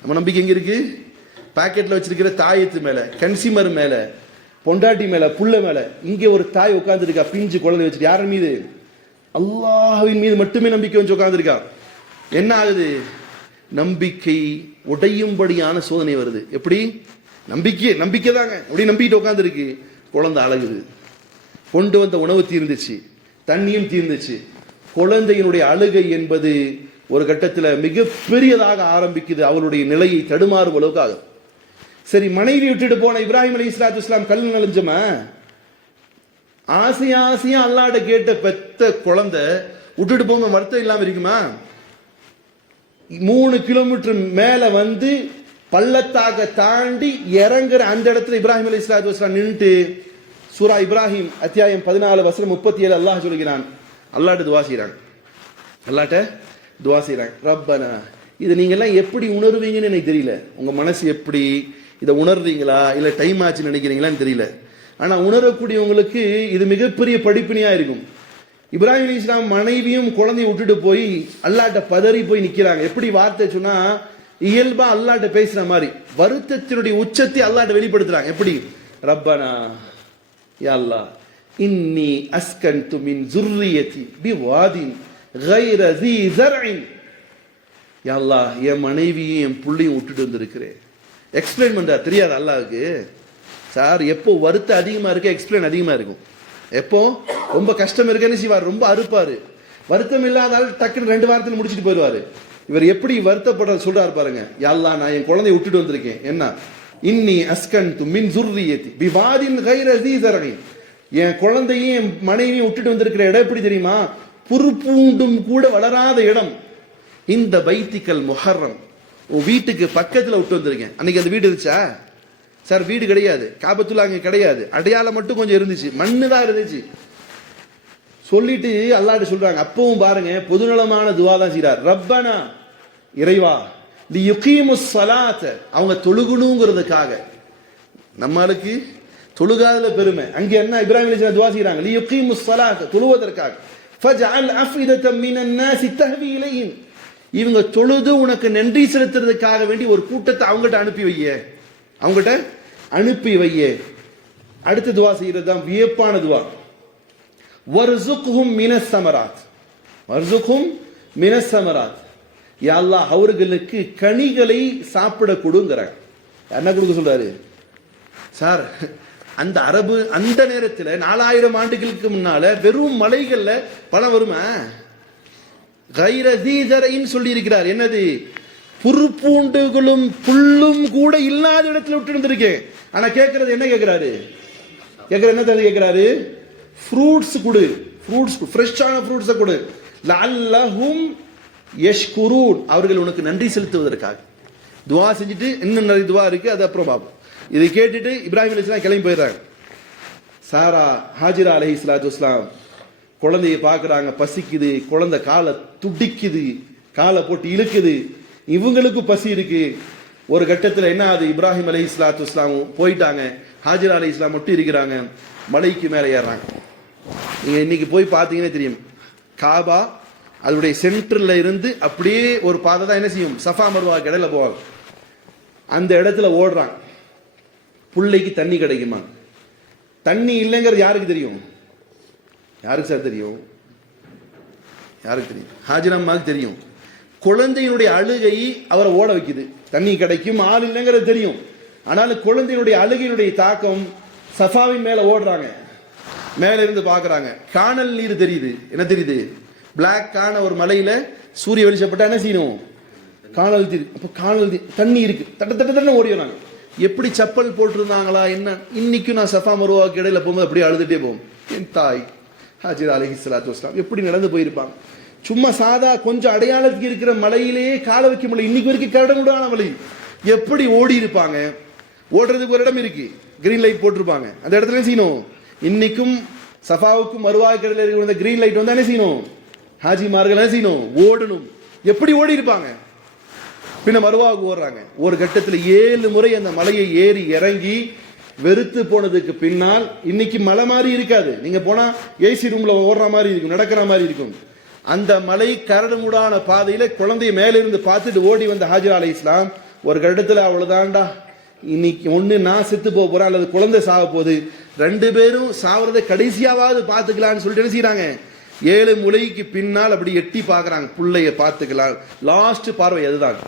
நம்ம நம்பிக்கை எங்க இருக்கு? பாக்கெட்ல வச்சிருக்கிற தாயத்து மேல, கன்சியூமர் மேல. பொண்டாட்டி மேல, புள்ள மேல. இங்கே ஒரு தாய் உட்கார்ந்து இருக்கா, பிஞ்சு குழந்தை வச்சுட்டு. யார் மீது? அல்லாஹ்வின் மீது மட்டுமே நம்பிக்கை வச்சு உட்கார்ந்து இருக்கா. என்ன ஆகுது? நம்பிக்கை உடையும்படியான சோதனை வருது. எப்படி? நம்பிக்கை தாங்க, அப்படி நம்பிட்டு உட்கார்ந்து இருக்கு. குழந்தை அழகுது, கொண்டு வந்த உணவு தீர்ந்துச்சு, தண்ணியும் தீர்ந்துச்சு. குழந்தையினுடைய அழுகை என்பது ஒரு கட்டத்தில் மிகப்பெரியதாக ஆரம்பிக்குது. அவளுடைய நிலையை தடுமாறும் அளவுக்கு ஆகும். சரி, மனைவி விட்டுட்டு போன இப்ராஹிம் அலைஹிஸ்ஸலாத்து வஸ்ஸலாம் கல் நலஞ்சமா, ஆசையா அல்லாஹ்ட்ட கேட்ட பெத்த குழந்தை விட்டுட்டு போக வருத்தம் இல்லாம இருக்குமா? 3 கிலோமீட்டர் மேல வந்து பள்ளத்தாக தாண்டி இறங்குற அந்த இடத்துல இப்ராஹிம் அலைஹிஸ்ஸலாத்து வஸ்ஸலாம் நின்னுட்டு, சூரா இப்ராஹிம் அத்தியாயம் 14 வசனம் 37 அல்லாஹ் சொல்கிறான். அல்லாஹ்ட்ட துஆ செய்றாங்க. அல்லாஹ்ட்ட துஆ செய்றாங்க. ரப்பனா, இதை நீங்க எல்லாம் எப்படி உணர்வீங்கன்னு எனக்கு தெரியல. உங்க மனசு எப்படி இதை உணர்றீங்களா இல்ல டைம் ஆச்சுன்னு நினைக்கிறீங்களான்னு தெரியல. ஆனா உணரக்கூடியவங்களுக்கு இது மிகப்பெரிய படிப்பினையா இருக்கும். இப்ராஹிம் அலைஹிஸ்ஸலாம் மனைவியும் குழந்தையை விட்டுட்டு போய் அல்லாஹ்ட்ட பதறி போய் நிக்கிறாங்க. எப்படி வார்த்தை சொன்னா, இயல்பா அல்லாஹ்ட்ட பேசுற மாதிரி வருத்தத்தினுடைய உச்சத்தை அல்லாஹ்ட்ட வெளிப்படுத்துறாங்க. எப்படி? ரப்பனா யா அல்லாஹ், இன்னி அஸ்கன்து மின் ஸுர்ரியதி பிவாதின் கைர ஸீ ஸர்இன். யா அல்லாஹ், என் மனைவியும் என் புள்ளையும் விட்டுட்டு வந்திருக்கிறேன். எக்ஸ்பிளைன் பண்றார். தெரியாது அல்லாஹ்வுக்கு சார், எப்போ வருத்தம் அதிகமா இருக்க எக்ஸ்பிளைன் அதிகமா இருக்கும். எப்போ ரொம்ப கஷ்டம் இருக்குன்னு செய்வார், ரொம்ப அறுப்பாரு. வருத்தம் இல்லாதால் டக்குன்னு 2 வாரத்தில் முடிச்சுட்டு போயிடுவாரு. இவர் எப்படி வருத்தப்படுற சொல்றாரு பாருங்க. யா அல்லாஹ், நான் என் குழந்தையை விட்டுட்டு வந்திருக்கேன். என்ன? இன்னி அஸ்கன்து மின் ஸுர்ரியதி பிவாதின் கைர ஸீ ஸர்இன். என் குழந்தையும் என் மனைவியும் விட்டுட்டு வந்திருக்கிற இடம் எப்படி தெரியுமா? புற்பூண்டும் கூட வளராத இடம். இந்த பைத்திக்கல் முஹர்ரம், உன் வீட்டுக்கு பக்கத்துல விட்டு வந்திருக்கேன். அன்னைக்கு அந்த வீடு இருந்துச்சா சார்? வீடு கிடையாது, காபத்துல்லா அங்க கிடையாது, அடையாளம் மட்டும் கொஞ்சம் இருந்துச்சு, மண்ணு தான் இருந்துச்சு. சொல்லிட்டு அல்லாஹ்ட்ட சொல்றாங்க. அப்பவும் பாருங்க, பொதுநலமான துஆ தான் செய்றார். ரப்பனா, இறைவா, லியுகீமுஸ் ஸலாத்த, அவங்க தொழுகணுங்கிறதுக்காக. நம்மளுக்கு தொழுகாதல பெருமை. அங்க என்ன இப்ராஹிம் அலைஹிஸ்ஸலாம் துஆ செய்றாங்க, லியுகீமுஸ் ஸலாத்த, தொழுவதற்காக. ஃபஜஅல் அஃபிதத்தம் மினன் நாஸி தஹ்வி இலைஹிம், இவங்க தொழுது உனக்கு நன்றி செலுத்துறதுக்காக வேண்டி ஒரு கூட்டத்தை அவங்ககிட்ட அனுப்பி வையே. அடுத்த துஆ செய்யறது தான் வியப்பான துஆ. வர்ஸுக்ஹும் மினஸ் ஸமராத், வர்ஸுக்ஹும் மினஸ் ஸமராத். யா அல்லாஹ், அவர்களுக்கு கனிகளை சாப்பிட கொடுங்கறாங்க. என்ன கொடுக்க சொல்றாரு சார்? அந்த அரபு அந்த நேரத்தில் 4000 ஆண்டுகளுக்கு முன்னால வெறும் மலைகள்ல பழம் வருமா? கைர ஸீ ஸர்இன் சொல்லி இருக்கிறார். என்னது? புற்பூண்டுகளும் புல்லும் கூட இல்லாத இடத்துல விட்டு இருந்திருக்கேன். ஆனா கேட்கறது என்ன கேட்கிறாரு? என்ன கேட்கிறாரு? ஃப்ரூட்ஸ் கொடு, ஃப்ரூட்ஸ், ஃப்ரெஷ்ஷான ஃப்ரூட்ஸை கொடு. லஅல்லஹும் யஷ்குரூன், அவர்கள் உனக்கு நன்றி செலுத்துவதற்காக. துஆ செஞ்சுட்டு இன்னும் நிறைய துஆ இருக்கு, அது அப்புறம் பார்ப்போம். இதை கேட்டுட்டு இப்ராஹிம் அலைஹிஸ்ஸலாம் கிளம்பி போயிடுறாங்க. சாரா ஹாஜிரா அலைஹிஸ்ஸலாத்து வஸ்ஸலாம் குழந்தைய பார்க்குறாங்க. பசிக்குது, குழந்தை காலை துடிக்குது, காலை போட்டு இழுக்குது. இவங்களுக்கு பசி இருக்கு. ஒரு கட்டத்தில் என்ன ஆகுது? இப்ராஹிம் அலைஹிஸ்ஸலாத்து வஸ்ஸலாம் போயிட்டாங்க. ஹாஜிரா அலைஹிஸ்ஸலாம் மட்டும் இருக்கிறாங்க. மலைக்கு மேலே ஏறுறாங்க. நீங்க இன்னைக்கு போய் பார்த்தீங்கன்னா தெரியும், காபா அதனுடைய சென்டர்ல இருந்து அப்படியே ஒரு பாதை தான் என்ன செய்யும், சஃபா மர்வா இடையில போவாங்க. அந்த இடத்துல ஓடுறாங்க. புள்ளைக்கு தண்ணி கிடைக்குமா? தண்ணி இல்லைங்கிறது யாருக்கு தெரியும்? யாருக்கு சார் தெரியும்? யாருக்கு தெரியும்? ஹாஜிராம்மாவுக்கு தெரியும். குழந்தையினுடைய அழுகை அவரை ஓட வைக்குது. தண்ணி கிடைக்கும், ஆள் இல்லைங்கிறது தெரியும். ஆனாலும் குழந்தையினுடைய அழுகையினுடைய தாக்கம். சஃபாவின் மேல ஓடுறாங்க. மேல இருந்து பாக்குறாங்க, காணல் நீர் தெரியுது. என்ன தெரியுது? பிளாக் காண ஒரு மலையில சூரிய வெளிச்சப்பட்டா என்ன செய்யணும்? காணல் தெரியுது. அப்ப காணல் தண்ணி இருக்கு. தட்ட தட்ட தட்ட ஓடிடுறாங்க. எப்படி சப்பல் போட்டிருந்தாங்களா என்ன? இன்னைக்கும் நான் சஃபா மருவாக்கு இடையில போகும்போது அப்படியே அழுதுட்டே போவோம். என் தாய் ஹாஜிரா அலைஹிஸ்ஸலாத்து வஸ்ஸலாம் எப்படி நடந்து போயிருப்பாங்க. சும்மா சாதா கொஞ்சம் அடையாளத்துக்கு இருக்கிற மலையிலேயே கால வைக்க முடியல. இன்னைக்கு வரைக்கும் கரடுமுடான மலை. எப்படி ஓடி இருப்பாங்க? ஓடுறதுக்கு ஒரு இடம் இருக்கு, கிரீன் லைட் போட்டிருப்பாங்க. அந்த இடத்துல செய்யணும். இன்னைக்கும் சஃபாவுக்கும் மருவாக்கு இடையில இருக்கிற கிரீன் லைட் வந்து என்ன செய்யணும்? ஹாஜிமார்கள் என்ன செய்யணும்? ஓடணும். எப்படி ஓடி இருப்பாங்க? பின்ன மருவாவுக்கு ஓடுறாங்க. ஒரு கட்டத்தில் 7 முறை அந்த மலையை ஏறி இறங்கி வெறுத்து போனதுக்கு பின்னால், இன்னைக்கு மலை மாதிரி இருக்காது. நீங்க போனா ஏசி ரூம்ல ஓடுற மாதிரி இருக்கும், நடக்கிற மாதிரி இருக்கும். அந்த மலை கரடுமுடான பாதையில குழந்தைய மேலிருந்து பார்த்துட்டு ஓடி வந்த ஹாஜிரா அலைஹிஸ்ஸலாம் ஒரு கட்டத்தில், அவ்வளவுதான்டா இன்னைக்கு ஒண்ணு நான் செத்து போக போறேன் அல்லது குழந்தை சாக போகுது, 2 பேரும் சாவறதை கடைசியாவது பார்த்துக்கலாம்னு சொல்லிட்டு என்ன செய்யறாங்க, 7 முளைக்கு பின்னால் அப்படி எட்டி பார்க்கறாங்க, புள்ளைய பார்த்துக்கலாம். லாஸ்ட் பார்வை அதுதான்.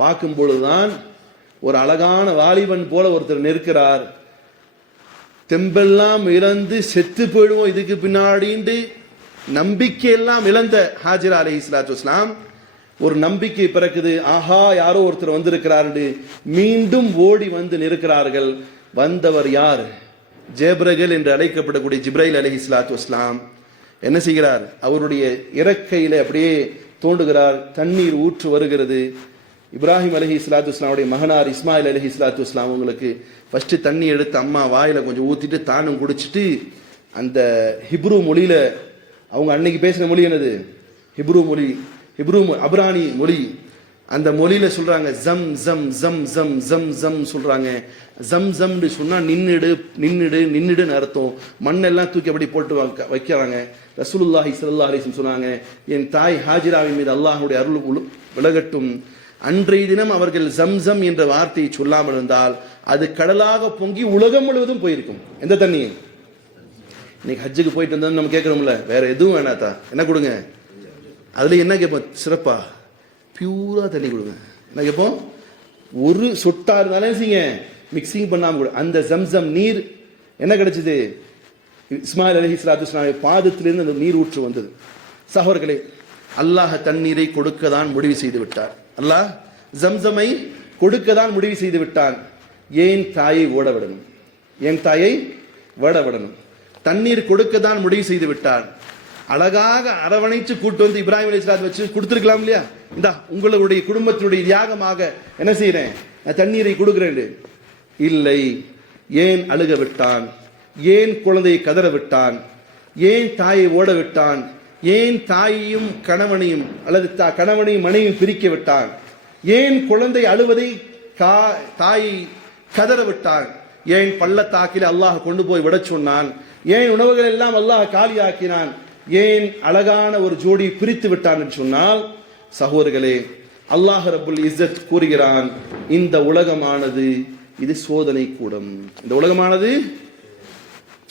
பார்க்கும் பொழுதுதான் ஒரு அழகான வாலிபன் போல ஒருத்தர் நிற்கிறார். தெம்பெல்லாம் இழந்து செத்து போயிடுவோம் இதுக்கு பின்னாடின்னு நம்பிக்கையெல்லாம் இழந்த ஹாஜிரா அலைஹிஸ்ஸலாத்து வஸ்ஸலாம் ஒரு நம்பிக்கை பிறக்குது. ஆஹா, யாரோ ஒருத்தர் வந்திருக்கிறார், மீண்டும் ஓடி வந்து நிற்கிறார்கள். வந்தவர் யார்? ஜேப்ரகல் என்று அழைக்கப்படக்கூடிய ஜிப்ரைல் அலைஹிஸ்ஸலாத்து வஸ்ஸலாம் என்ன செய்கிறார், அவருடைய இறக்கையில அப்படியே தோண்டுகிறார். தண்ணீர் ஊற்று வருகிறது. இப்ராஹிம் அலைஹிஸ்ஸலாத்து வஸ்ஸலாமுடைய மகனார் இஸ்மாயில் அலைஹிஸ்ஸலாத்து வஸ்ஸலாம் உங்களுக்கு ஃபர்ஸ்ட் தண்ணி எடுத்து அம்மா வாயில கொஞ்சம் ஊத்திட்டு தானும் குடிச்சிட்டு அந்த ஹிப்ரு மொழியில, அவங்க அன்னைக்கு பேசின மொழி என்னது, ஹிப்ரு மொழி, ஹிப்ரு அப்ரானி மொழி, அந்த மொழியில சொல்றாங்க ஜம் ஜம் ஜம் ஜம் ஜம் ஜம் சொல்றாங்க. ஜம் ஜம்னு சொன்னா நின்னுடு நின்னுடு நின்னுடுன்னு அர்த்தம். மண்ணெல்லாம் தூக்கி அப்படி போட்டு வைக்கிறாங்க. ரசூலுல்லாஹி ஸல்லல்லாஹு அலைஹி வஸல்லம் சொன்னாங்க, என் தாய் ஹாஜிராவின் மீது அல்லாஹ்வுடைய அருள் விலகட்டும். அன்றைய தினம் அவர்கள் ஜம்சம் என்ற வார்த்தையை சொல்லாமல் இருந்தால் அது கடலாக பொங்கி உலகம் முழுவதும் போயிருக்கும். எந்த தண்ணி? இன்னைக்கு ஹஜ்ஜுக்கு போயிட்டு வந்தோம் நம்ம கேட்கிறோம்ல, வேற எதுவும் வேணாத்தா, என்ன கொடுங்க, அதுல என்ன கேட்போம், சிறப்பா பியூரா தண்ணி கொடுங்க. என்ன கேட்போம், ஒரு சொட்டா இருந்தாலும் செய்யுங்க, மிக்சிங் பண்ணாம கூட. அந்த ஜம்சம் நீர் என்ன கிடைச்சது, இஸ்மாயில் அலைஹிஸ்ஸலாத்து வஸ்ஸலாம் பாதத்திலிருந்து அந்த நீர் ஊற்று வந்தது. சகோதரர்களே, அல்லாஹ் தண்ணீரை கொடுக்க தான் முடிவு செய்து விட்டார். அல்லாஹ் ஜம்சமை கொடுக்க தான் முடிவு செய்து விட்டான். ஏன் தாயை ஓட விடணும், என் தாயை ஓட விடணும். தண்ணீர் கொடுக்க தான் முடிவு செய்து விட்டான். அழகாக அரவணைச்சு கூட்டு வந்து இப்ராஹிம் அலைஹிஸ்ஸலாத்து வச்சு கொடுத்துருக்கலாம் இல்லையா, இந்தா உங்களுடைய குடும்பத்தினுடைய தியாகமாக என்ன செய்யறேன், நான் தண்ணீரை கொடுக்கிறேன். இல்லை, ஏன் அழுக விட்டான், ஏன் குழந்தையை கதற விட்டான், ஏன் தாயை ஓட விட்டான், ஏன் தாயையும் கணவனையும் அல்லது கணவனையும் மனைவியும் பிரிக்க விட்டான், ஏன் குழந்தை அழுவதை தாயை கதற விட்டான், ஏன் பள்ளத்தாக்கில் அல்லாஹ் கொண்டு போய் விட சொன்னான், ஏன் உணவுகள் எல்லாம் அல்லாஹ் காலியாக்கினான், ஏன் அழகான ஒரு ஜோடி பிரித்து விட்டான் என்று சொன்னால், சகோதரர்களே, அல்லாஹ் ரப்புல் இஸ்ஸத் கூறுகிறான், இந்த உலகமானது இது சோதனை கூடம். இந்த உலகமானது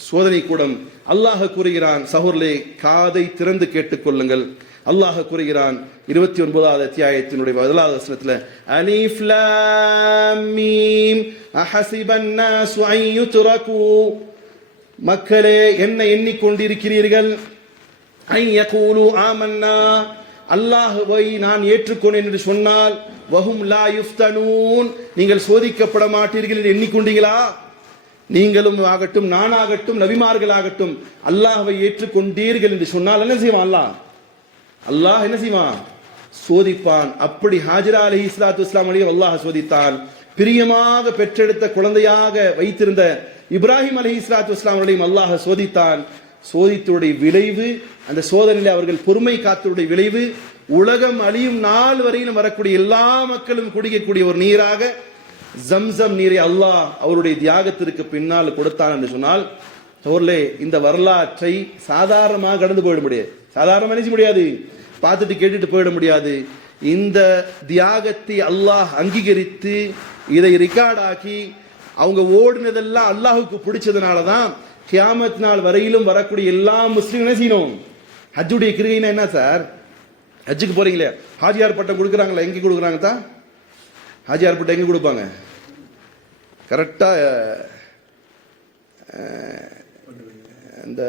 சோதனை கூடம். அல்லாஹ் கூறுகிறான், சகோதரர்களே காதை திறந்து கேட்டுக்கொள்ளுங்கள். அல்லாஹ் கூறுகிறான் 29வது அத்தியாயத்தினுடைய 1வது வசனத்துல, அலிஃப் லாம் மீம் அஹஸிபன் நாஸு அன் யுத்ரகு, மக்களே என்ன எண்ணிக்கொண்டிருக்கிறீர்கள், அன் யகூலு ஆமன்னா, அல்லாஹ்வை நான் ஏற்றுக்கொண்டேன் என்று சொன்னால், வஹும் லா யுஃப்தனூன், நீங்கள் சோதிக்கப்பட மாட்டீர்கள் என்று எண்ணிக்கொண்டீங்களா? நீங்களும் ஆகட்டும், நானாகட்டும், நபிமார்கள் ஆகட்டும், அல்லாஹ்வை ஏற்றுக்கொண்டீர்கள் என்று சொன்னால் என்ன செய்வான் அல்லாஹ்? அல்லாஹ் என்ன செய்வான்? சோதிப்பான். அப்படி ஹாஜிரா அலைஹிஸ்ஸலாத்து வஸ்ஸலாம் அல்லாஹ் சோதித்தான். பிரியமாக பெற்றெடுத்த குழந்தையாக வைத்திருந்த இப்ராஹிம் அலைஹிஸ்ஸலாத்து வஸ்ஸலாம் அல்லாஹ் சோதித்தான். சோதித்துடைய விளைவு, அந்த சோதனையில் அவர்கள் பொறுமை காத்தருடைய விளைவு, உலகம் அழியும் நாள் வரையிலும் வரக்கூடிய எல்லா மக்களும் குடிக்கக்கூடிய ஒரு நீராக ஜம்சம் நீரை அல்லாஹ் அவருடைய தியாகத்திற்கு பின்னால் கொடுத்தான் என்று சொன்னால், சோர்லே இந்த வரலாற்றை சாதாரணமாக கடந்து போயிட முடியாது, சாதாரணமாக நினைச்ச முடியாது, பார்த்துட்டு கேட்டுட்டு போயிட முடியாது. இந்த தியாகத்தை அல்லாஹ் அங்கீகரித்து இதை ரெக்கார்ட் ஆக்கி அவங்க ஓடினதெல்லாம் அல்லாஹுக்கு பிடிச்சதுனால தான் கியாமத் நாள் வரையிலும் வரக்கூடிய எல்லா முஸ்லீம் என்ன செய்யணும். ஹஜ்ஜுடைய கிருகைனா என்ன சார், ஹஜ்ஜுக்கு போறீங்களே, ஹாஜியார் பட்டம் கொடுக்குறாங்களா, எங்கே கொடுக்குறாங்க தான்? ஹாஜியார் பட்டம் எங்கே கொடுப்பாங்க? கரெக்டா இந்த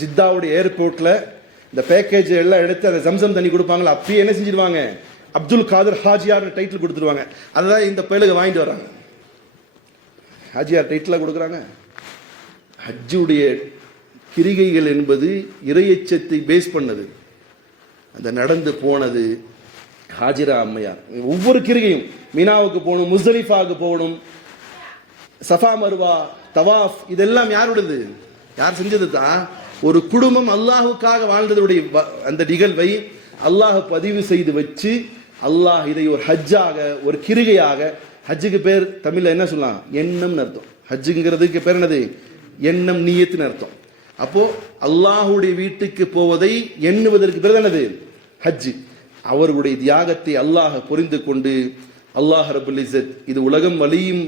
ஜித்தாவுடைய ஏர்போர்ட்ல இந்த பேக்கேஜ் எல்லாம் எடுத்து அந்த ஜம்சம் தண்ணி கொடுப்பாங்களா, அப்பயே என்ன செஞ்சிருவாங்க, அப்துல் காதர் ஹாஜியார் டைட்டில் கொடுத்துருவாங்க. அதுதான் இந்த பேலுக்கு வாங்கிட்டு வராங்க, ஹாஜியார் டைட்டில் கொடுக்குறாங்க. ஹஜ்ஜுடைய கிரிகைகள் என்பது இறையச்சத்தை பேஸ் பண்ணது. அந்த நடந்து போனது ஹாஜிரா அம்மையார், ஒவ்வொரு கிரிகையும் மீனாவுக்கு போகணும், முஸ்தலிஃபாவுக்கு போகணும், சஃபா மர்வா தவாஃப், இதெல்லாம் யாருடையது, யார் செஞ்சது தான்? ஒரு குடும்பம் அல்லாஹுக்காக வாழ்ந்ததுடைய அந்த நிகழ்வை அல்லாஹ் பதிவு செய்து வச்சு அல்லாஹ் இதை ஒரு ஹஜ்ஜாக, ஒரு கிரிகையாக, ஹஜ்ஜுக்கு பேர் தமிழ்ல என்ன சொல்லலாம், எண்ணம்னு அர்த்தம். ஹஜ்ஜுங்கிறதுக்கு பேர் என்னது, எண்ணம், நியத்துன்னு அர்த்தம். அப்போ அல்லாஹுடைய வீட்டுக்கு போவதை எண்ணுவதற்கு பேர் என்னது, ஹஜ்ஜு. அவர்களுடைய தியாகத்தை அல்லாஹ் புரிந்து கொண்டு அல்லாஹ் ரப்புல் இஸ்ஸத் இது உலகம்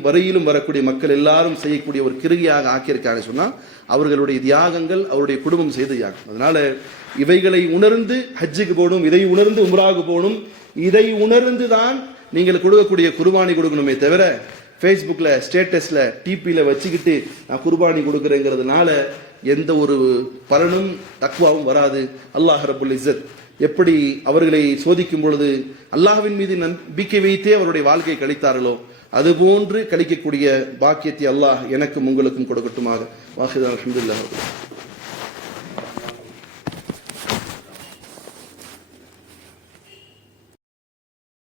வரையிலும் வரக்கூடிய மக்கள் எல்லாரும் செய்யக்கூடிய ஒரு கிருகியாக ஆக்கியிருக்காங்க சொன்னா அவர்களுடைய தியாகங்கள் அவருடைய குடும்பம் செய்த தியாகம். அதனால இவைகளை உணர்ந்து ஹஜ்ஜுக்கு போகணும், இதை உணர்ந்து உம்ராவுக்கு போகணும், இதை உணர்ந்து தான் நீங்கள் கொடுக்கக்கூடிய குர்பானி கொடுக்கணுமே தவிர ஃபேஸ்புக்கில் ஸ்டேட்டஸில் டிபியில் வச்சுக்கிட்டு நான் குர்பானி கொடுக்குறேங்கிறதுனால எந்த ஒரு பலனும் தக்வாவும் வராது. அல்லாஹ் ரப்புல் இஸ்ஸத் எப்படி அவர்களை சோதிக்கும் பொழுது அல்லாஹ்வின் மீது நம்பிக்கை வைத்தே அவருடைய வாழ்க்கையை கழித்தார்களோ அதுபோன்று கழிக்கக்கூடிய பாக்கியத்தை அல்லாஹ் எனக்கும் உங்களுக்கும் கொடுக்கட்டுமாக. வாஹிதா அல்ஹம்துலில்லாஹ்.